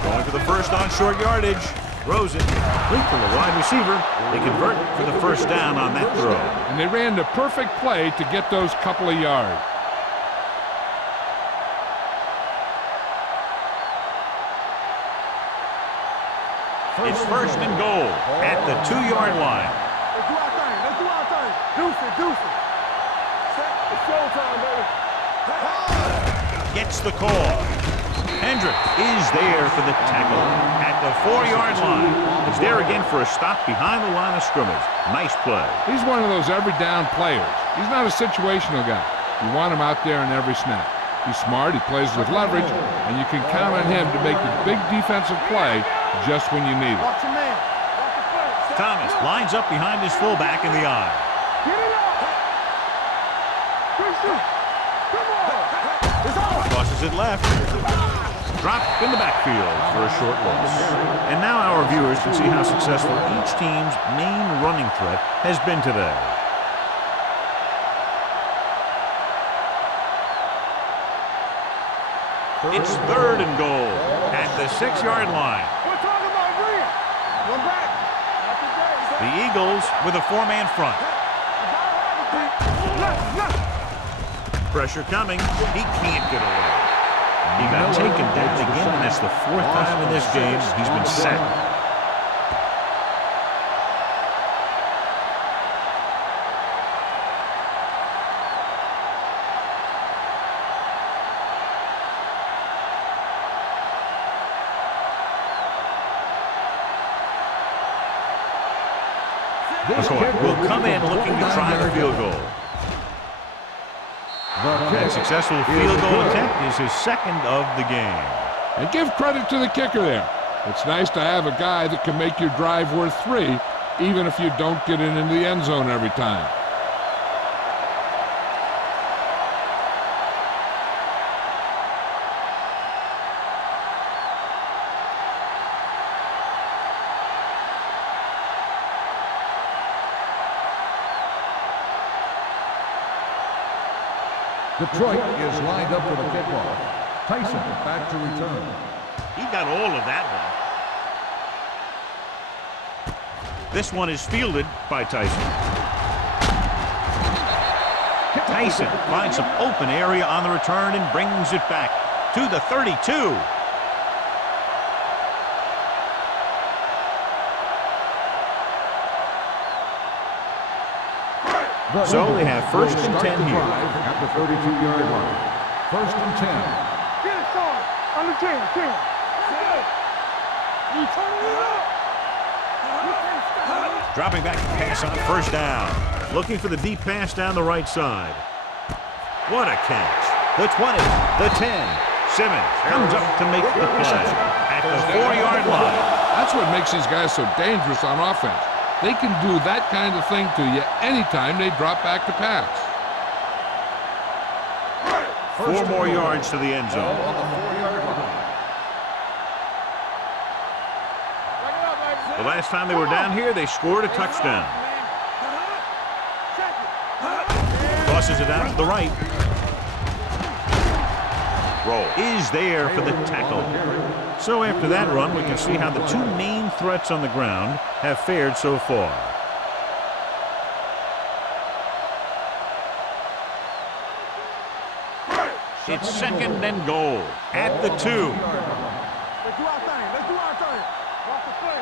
Going for the first on short yardage. Throws it. Complete to the wide receiver. They convert for the first down on that throw. And they ran the perfect play to get those couple of yards. It's first and goal at the 2-yard line. Let's do our thing. Let's do our thing. Deuce it. It's showtime, baby. Gets the call. Hendrick is there for the tackle at the 4-yard line. He's there again for a stop behind the line of scrimmage. Nice play. He's one of those every down players. He's not a situational guy. You want him out there in every snap. He's smart, he plays with leverage, and you can count on him to make the big defensive play just when you need it. Watch your man. Watch the play. Thomas lines up behind his fullback in the eye. Get it up. Come on. It's on. Crosses it left. Dropped in the backfield for a short loss. And now our viewers can see how successful each team's main running threat has been today. It's third and goal at the 6-yard line. We're talking about real. One back. The Eagles with a 4-man front. Pressure coming. He can't get away. He got taken down again, and that's the 4th time in this game he's been sacked. McCoy will come in looking to try the field goal. That successful field goal attempt is his second of the game. And give credit to the kicker there. It's nice to have a guy that can make your drive worth 3, even if you don't get it into the end zone every time. Detroit is lined up for the kickoff. Tyson back to return. He got all of that one. This one is fielded by Tyson. Tyson finds some open area on the return and brings it back to the 32. So they have first and 10 here. At the 32-yard line. First and 10. Get it started. On the 10. You turn it up. Dropping back to pass on first down. Looking for the deep pass down the right side. What a catch. The 20, the 10. Simmons comes up to make the play at the 4-yard line. That's what makes these guys so dangerous on offense. They can do that kind of thing to you anytime they drop back to pass. 4 more yards to the end zone. On the 4-yard line. The last time they were down here, they scored a touchdown. Tosses it out to the right. Roll is there for the tackle. So after that run, we can see how the 2 main threats on the ground have fared so far. It's second and goal at the 2. Let's do our thing. Watch the play.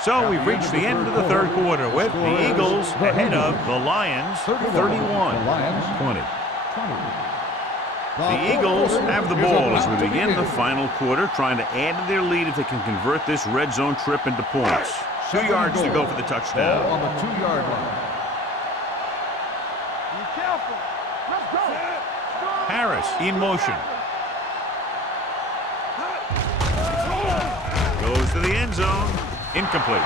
So we've reached the end of the third quarter with the Eagles ahead of the Lions 31-20. The Eagles have the ball as we begin the final quarter, trying to add to their lead if they can convert this red zone trip into points. 2 yards to go for the touchdown. On the 2-yard line. Be careful. Let's go. Harris in motion. Goes to the end zone. Incomplete.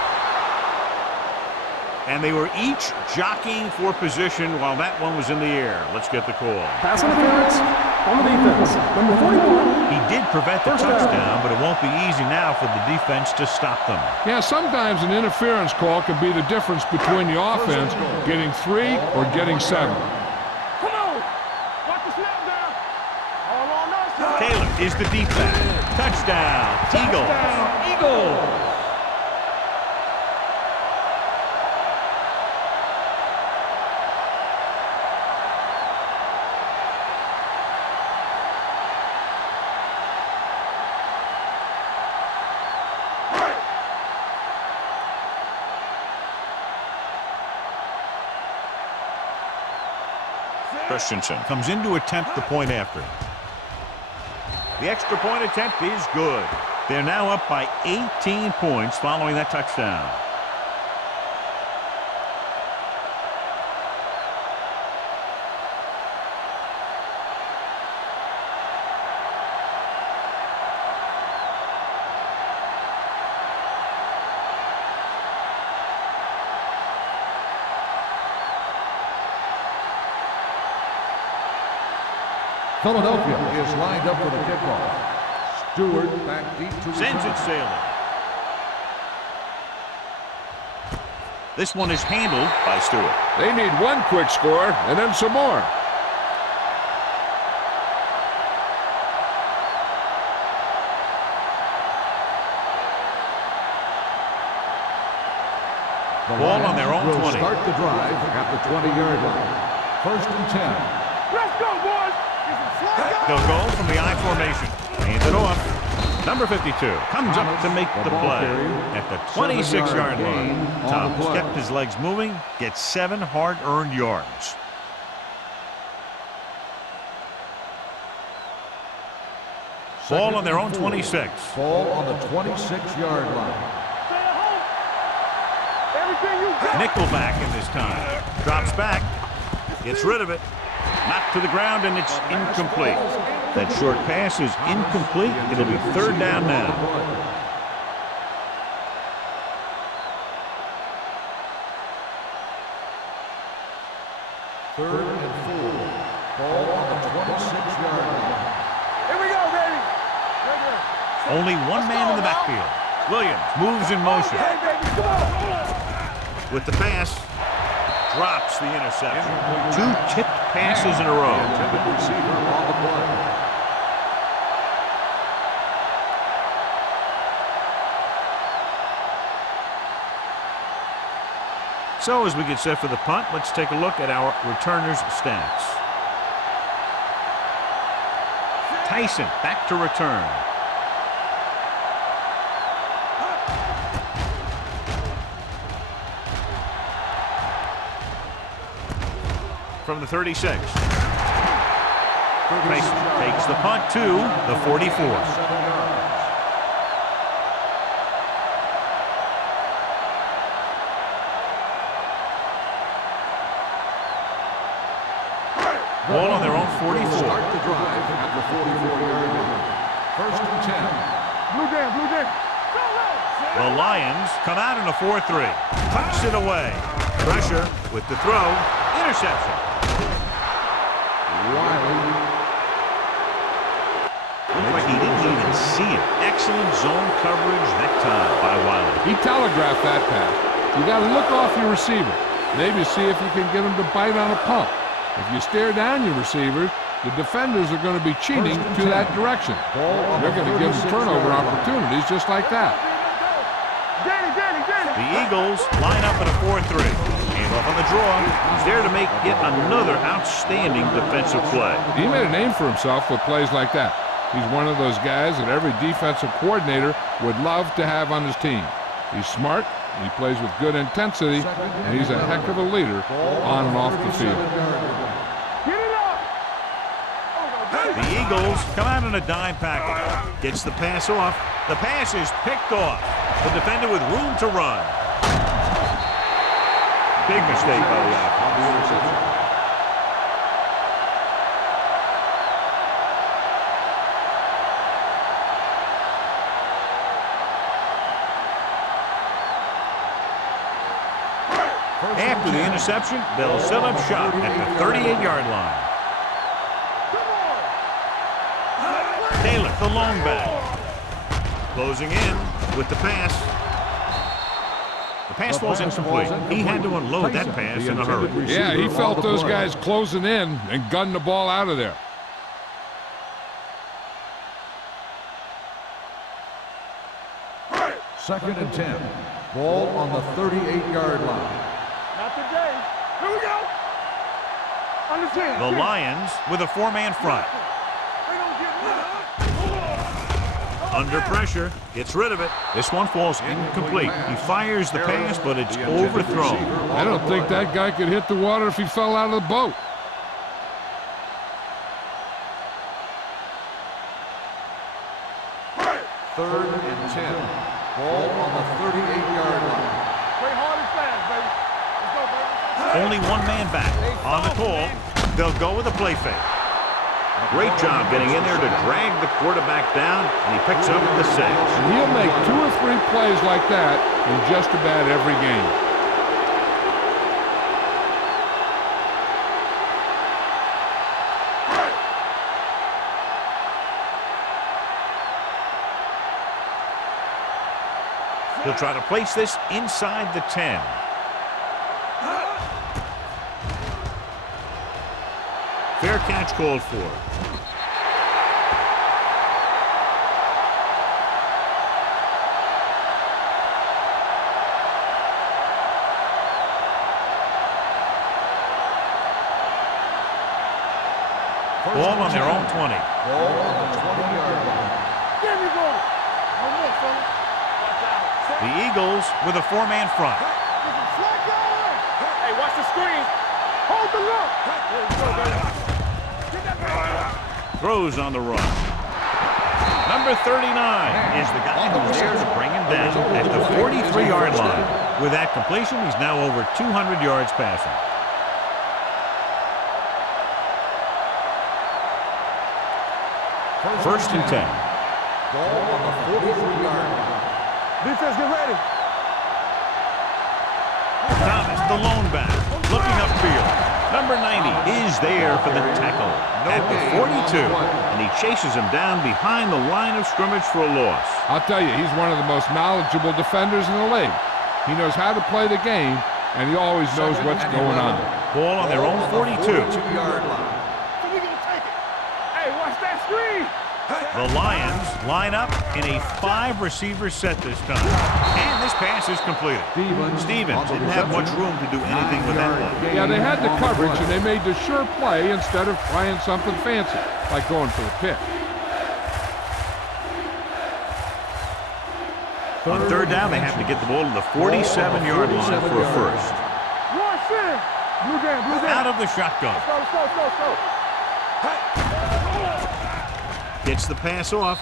And they were each jockeying for position while that one was in the air. Let's get the call. Pass interference on the defense. Number 41. He did prevent the touchdown, but it won't be easy now for the defense to stop them. Yeah, sometimes an interference call can be the difference between the offense getting 3 or getting 7. Come on. Watch the snap down. All on us. Taylor is the deep back. Touchdown. Eagles. Christensen comes in to attempt the point after. The extra point attempt is good. They're now up by 18 points following that touchdown. Philadelphia is lined up for the kickoff. Stewart back deep to Sends it sailing. This one is handled by Stewart. They need one quick score and then some more. The Ball on their own will 20. Start the drive at the 20-yard line. First and 10. Let's go, boys. They'll go from the I formation. Hands it off. Number 52 comes up to make the play at the 26-yard line. Thomas kept his legs moving, gets 7 hard-earned yards. Ball on their own 26. Ball on the 26-yard line. Everything you got. Nickelback in this time. Drops back. Gets rid of it. Knocked to the ground, and it's incomplete. That short pass is incomplete. It'll be third down now. Third and 4. Ball on the 26-yard line. Here we go, baby. Only one man in the backfield. Williams moves in motion. Hey, baby, come on. With the pass, drops the interception. 2 tipped passes in a row. Intended receiver on the play. So as we get set for the punt, let's take a look at our returners' stats. Tyson back to return. From the 36. Tyson takes the punt to the 44. Ball on their own 44. Start the drive at the 44-yard line. First and 10. Blue jam, blue jam. The Lions come out in a 4-3. Tucks it away. Pressure with the throw. Interception. Wiley. Looked like he didn't even see it. Excellent zone coverage that time by Wiley. He telegraphed that pass. You got to look off your receiver. Maybe see if you can get him to bite on a pump. If you stare down your receivers, the defenders are going to be cheating to that direction. They're going to give them turnover opportunities just like that. The Eagles line up at a 4-3. Handoff on the draw. He's there to make yet another outstanding defensive play. He made a name for himself with plays like that. He's one of those guys that every defensive coordinator would love to have on his team. He's smart, he plays with good intensity, and he's a heck of a leader on and off the field. The Eagles come out in a dime package. Gets the pass off. The pass is picked off. The defender with room to run. Big mistake by the offense. After the interception, they'll set up shop at the 38-yard line. Taylor, the long back. Closing in with the pass. The pass falls incomplete. He had to unload that pass in a hurry. Yeah, he felt those guys closing in and gunned the ball out of there. Second and 10. Ball on the 38-yard line. Not today. Here we go. On the 10. The Lions with a 4-man front. They don't get rid of it. Under pressure, gets rid of it. This one falls incomplete. He fires the pass, but it's overthrown. I don't think that guy could hit the water if he fell out of the boat. Third and 10. Ball on the 38-yard line. Play hard and fast, baby. Let's go, baby. Only one man back. On the call, they'll go with a play fake. Great job getting in there to drag the quarterback down, and he picks up the 6. And he'll make 2 or 3 plays like that in just about every game. He'll try to place this inside the 10. Fair catch called for. Ball on their own 20. Ball on the 20-yard line. There we go. One more, fella. Watch out. The Eagles with a 4-man front. Hey, watch the screen. Hold the look. There you go, baby. Get that back. Throws on the run. Number 39 is the guy who's there to bring him down at the 43-yard line. With that completion, he's now over 200 yards passing. First and 10. Ball on the 43-yard line. Defense, get ready. Thomas, the lone back, looking upfield. Number 90 is there for the tackle at the 42, and he chases him down behind the line of scrimmage for a loss. I'll tell you, he's one of the most knowledgeable defenders in the league. He knows how to play the game, and he always knows what's going on. Ball on their own 42. 42-yard line. So we gonna take it. Hey, watch that screen. The Lions line up in a 5-receiver set this time. And this pass is completed. Stevens didn't have much room to do anything with that one. Yeah, they had the coverage, and they made the sure play instead of trying something fancy, like going for the pick. On third down, they have to get the ball to the 47-yard line for a first. Rush in. Blue game. Out of the shotgun. Let's go. Gets the pass off.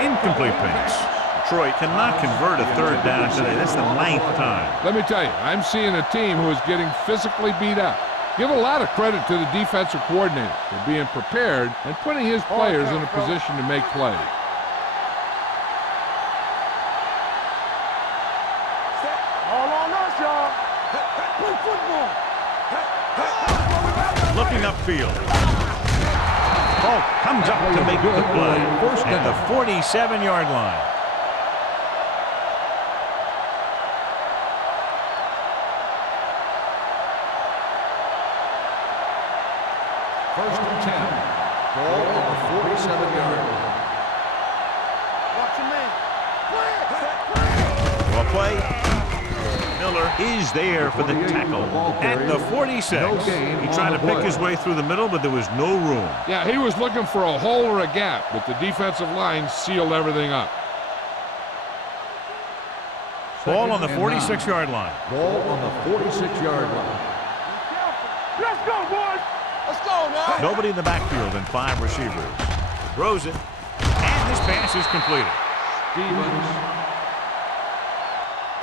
Incomplete pass. Detroit cannot convert a third down today. That's the 9th time. Let me tell you, I'm seeing a team who is getting physically beat up. Give a lot of credit to the defensive coordinator for being prepared and putting his players in a position to make plays. All on us, y'all. Play football. Looking upfield. Polk comes up to make the play at the 47-yard line. First and 10. Ball on the 47-yard line. Watch your man. Well play. Miller is there for the tackle at the 46. He tried to pick his way through the middle, but there was no room. Yeah, he was looking for a hole or a gap, but the defensive line sealed everything up. Ball on the 46-yard line. Ball on the 46-yard line. Let's go, boys. Let's go now. Nobody in the backfield and 5 receivers. Throws it, and this pass is completed. Stevens.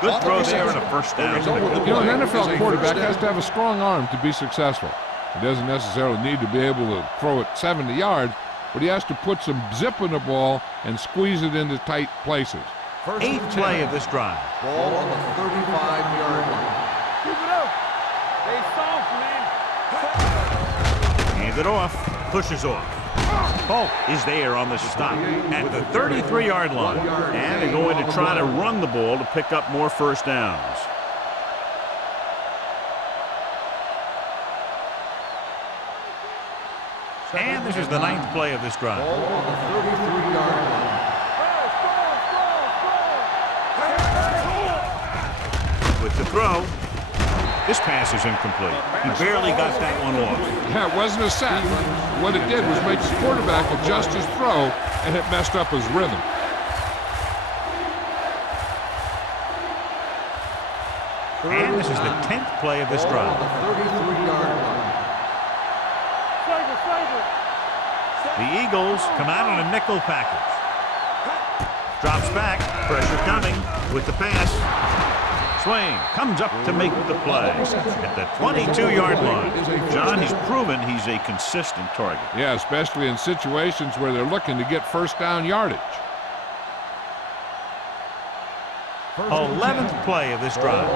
Good throw there and a first down. You know, an NFL quarterback has to have a strong arm to be successful. He doesn't necessarily need to be able to throw it 70 yards, but he has to put some zip in the ball and squeeze it into tight places. 8th play of this drive. Ball on the 35-yard line. Keep it up. Stay soft, man. Hands it off. Pushes off. Polk is there on the stop at the 33-yard line. And they're going to try to run the ball to pick up more first downs. And this is the 9th play of this drive. Ball on the 33-yard line. With the throw, this pass is incomplete. He barely got that one off. Yeah, it wasn't a sack. What it did was make his quarterback adjust his throw, and it messed up his rhythm. And this is the 10th play of this drive. On the 33-yard line. The Eagles come out on a nickel package. Drops back, pressure coming with the pass. Swain comes up to make the play at the 22-yard line. John, he's proven he's a consistent target. Yeah, especially in situations where they're looking to get first down yardage. 11th play of this drive.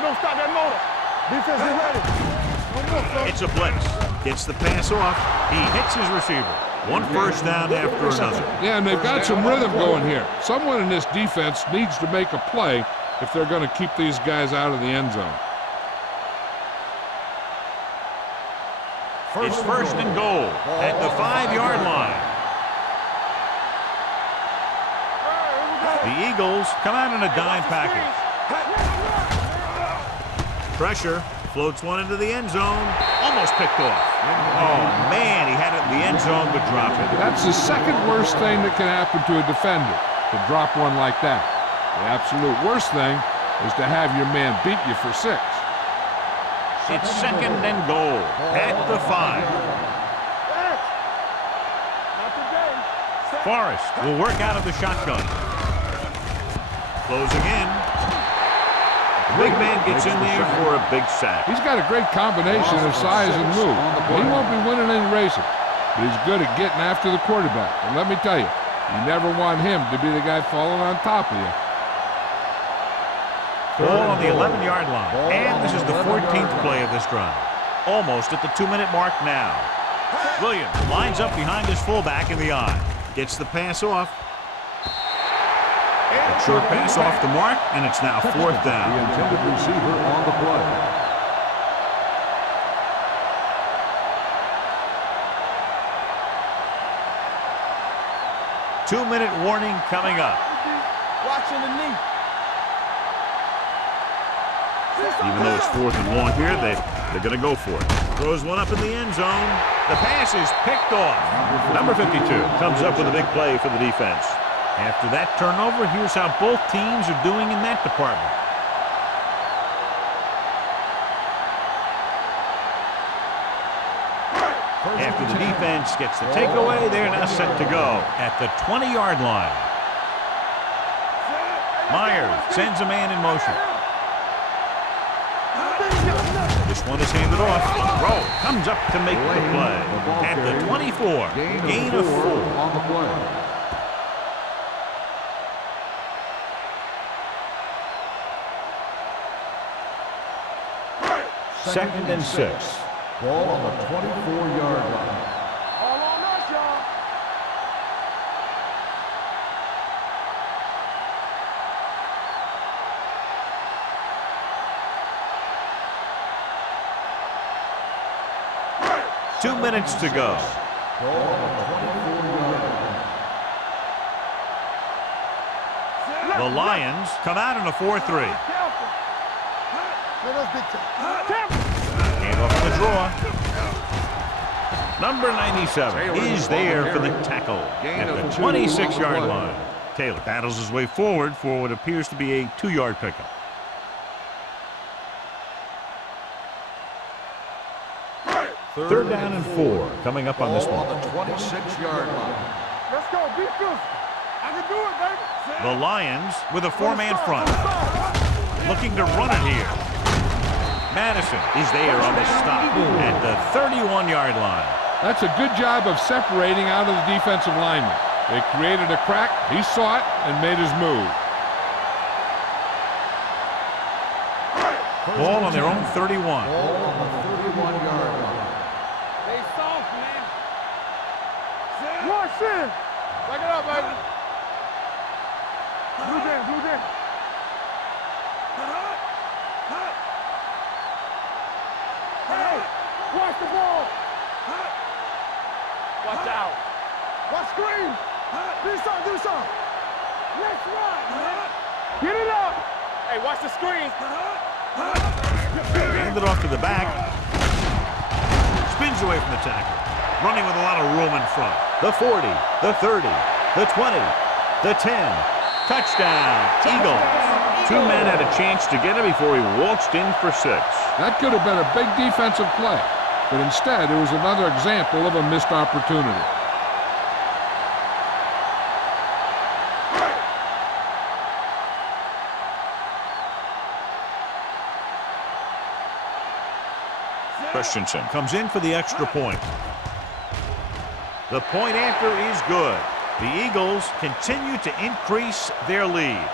Don't stop that motor. Defense is ready. It's a blitz. Gets the pass off. He hits his receiver. One first down after another. Yeah, and they've got some rhythm going here. Someone in this defense needs to make a play if they're going to keep these guys out of the end zone. It's first and goal at the 5-yard line. The Eagles come out in a dime package. Pressure. Floats one into the end zone. Almost picked off. Oh, man, he had it in the end zone, but dropped it. That's the second worst thing that can happen to a defender, to drop one like that. The absolute worst thing is to have your man beat you for 6. It's second and goal at the 5. Forrest will work out of the shotgun. Closing in. Big man gets in there for a big sack. He's got a great combination of size and move, but he won't be winning any races. but he's good at getting after the quarterback. And let me tell you, you never want him to be the guy falling on top of you. Ball on the 11-yard line. And this is the 14th play of this drive. Almost at the 2-minute mark now. Williams lines up behind his fullback in the I. Gets the pass off. A short pass off the mark, and it's now 4th down. The intended receiver on the play. Two-minute warning coming up. Watching the knee. Even though it's 4th and long here, they're going to go for it. Throws one up in the end zone. The pass is picked off. Number 52 comes up with a big play for the defense. After that turnover, here's how both teams are doing in that department. After the defense gets the takeaway, they're now set to go at the 20-yard line. Myers sends a man in motion. This one is handed off. Rowe comes up to make the play at the 24. Gain of 4 on the play. Second and 6. Ball on the 24-yard line. All on us, y'all. Two minutes to go. Ball on the 24-yard line. The Lions come out in a 4-3. Hand off the draw. Number 97 is there for the tackle at the 26-yard line. Taylor battles his way forward for what appears to be a 2-yard pickup. Third down and 4 coming up on this one. On the 26-yard line. Let's go. Be good. I can do it, baby. The Lions with a 4-man front. Looking to run it here. Madison is there on the stop at the 31-yard line. That's a good job of separating out of the defensive lineman. They created a crack, he saw it, and made his move. Ball on their own 31. Ball on the 31-yard line. Stay soft, man. Rush in. Back it up, baby. Blue down, blue down. Hey, watch the ball. Watch out. Watch screen. Do something, do something. Let's run, man. Get it up. Hey, watch the screen. Hand it off to the back. Spins away from the tackle. Running with a lot of room in front. The 40, the 30, the 20, the 10. Touchdown, Eagles. 2 men had a chance to get him before he waltzed in for 6. That could have been a big defensive play, but instead it was another example of a missed opportunity. Christensen comes in for the extra point. The point after is good. The Eagles continue to increase their lead.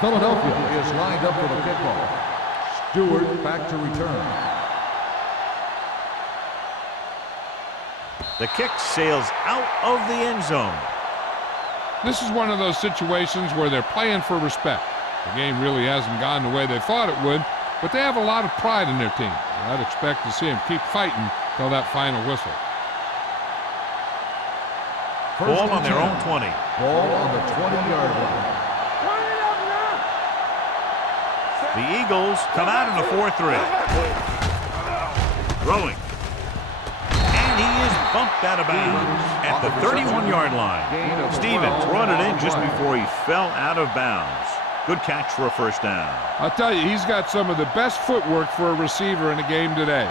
Philadelphia is lined up for the kickoff. Stewart back to return. The kick sails out of the end zone. This is one of those situations where they're playing for respect. The game really hasn't gone the way they thought it would, but they have a lot of pride in their team. I'd expect to see them keep fighting till that final whistle. Ball on their own 20. Ball on the 20-yard line. The Eagles come out in a 4-3. Throwing. And And he is bumped out of bounds at the 31-yard line. Stevens brought it in just before he fell out of bounds. Good catch for a first down. I'll tell you, he's got some of the best footwork for a receiver in the game today.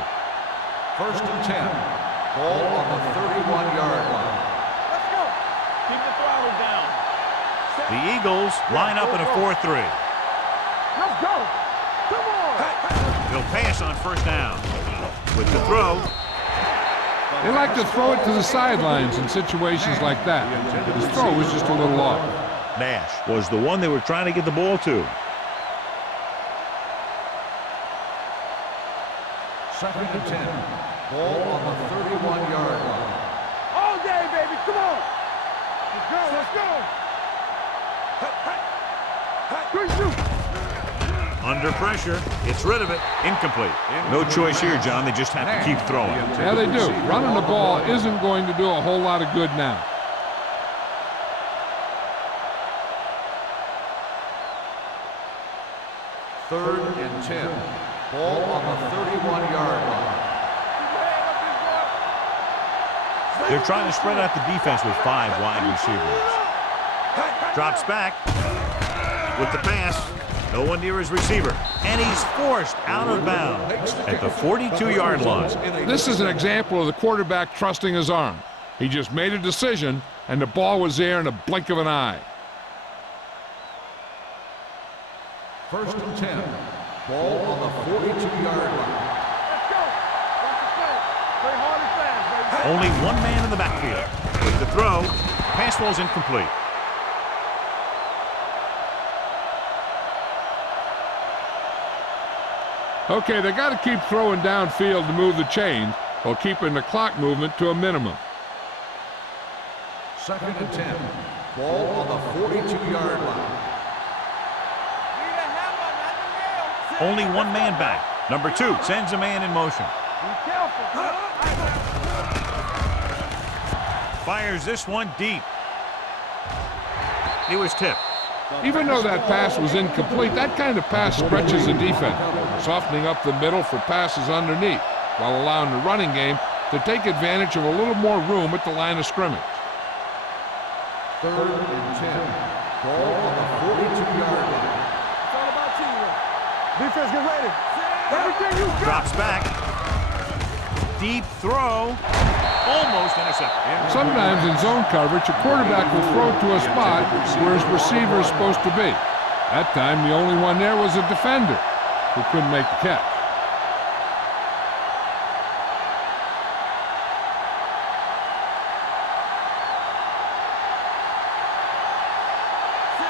First and 10. Ball on the 31-yard line. Let's go. Keep the throttle down. The Eagles line up in a 4-3. Let's go. Come on. He'll pass on first down. With the throw. They like to throw it to the sidelines in situations like that. His throw was just a little off. Nash was the one they were trying to get the ball to. Second and 10. Ball on the 31-yard line. All day, baby. Come on. Let's go. Let's go. Good shoot. Under pressure. Gets rid of it. Incomplete. No choice here, John. They just have to keep throwing. Yeah, they do. Running the ball isn't going to do a whole lot of good now. Third and 10. Ball on the 31-yard line. They're trying to spread out the defense with 5 wide receivers. Drops back with the pass. No one near his receiver. And he's forced out of bounds at the 42-yard line. This is an example of the quarterback trusting his arm. He just made a decision, and the ball was there in a blink of an eye. First and 10. Ball on the 42-yard line. Let's go. Watch the play. Play hard and fast, baby. Only one man in the backfield. With the throw, pass ball's incomplete. Okay, they got to keep throwing downfield to move the chains while keeping the clock movement to a minimum. Second and 10. Ball on the 42-yard line. Only one man back. Number 2 sends a man in motion. Be careful. Fires this one deep. He was tipped. Even though that pass was incomplete, that kind of pass stretches the defense, softening up the middle for passes underneath, while allowing the running game to take advantage of a little more room at the line of scrimmage. Third and 10. Ball on the 42-yard line. It's all about teamwork. Defense, get ready. Everything you got. Drops back. Deep throw. Almost intercepted. Sometimes in zone coverage, a quarterback will throw to a spot where his receiver is supposed to be. That time, the only one there was a defender who couldn't make the catch.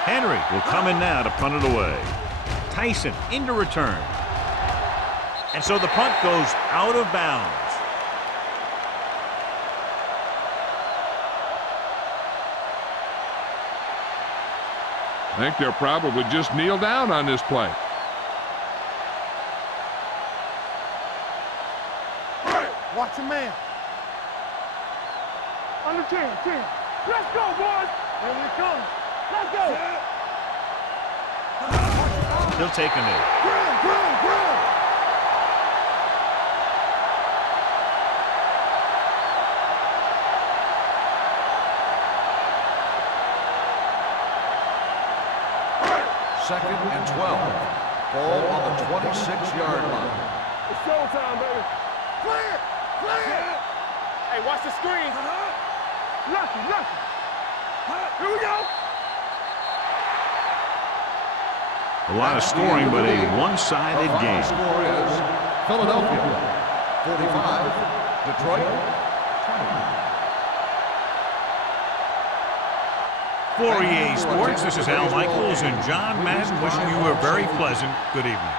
Henry will come in now to punt it away. Tyson into return. And so the punt goes out of bounds. I think they'll probably just kneel down on this play. Watch your man. Under 10. Let's go, boys. Here we come. Let's go. He'll take a knee. Ground. Second and 12. Ball on the 26-yard line. It's showtime, baby. Clear. Hey, watch the screen. Lucky. Here we go. A lot of scoring, but a one-sided The game. score is Philadelphia 45, Detroit 20. For EA Sports, this is Al Michaels and John Madden wishing you a very pleasant good evening.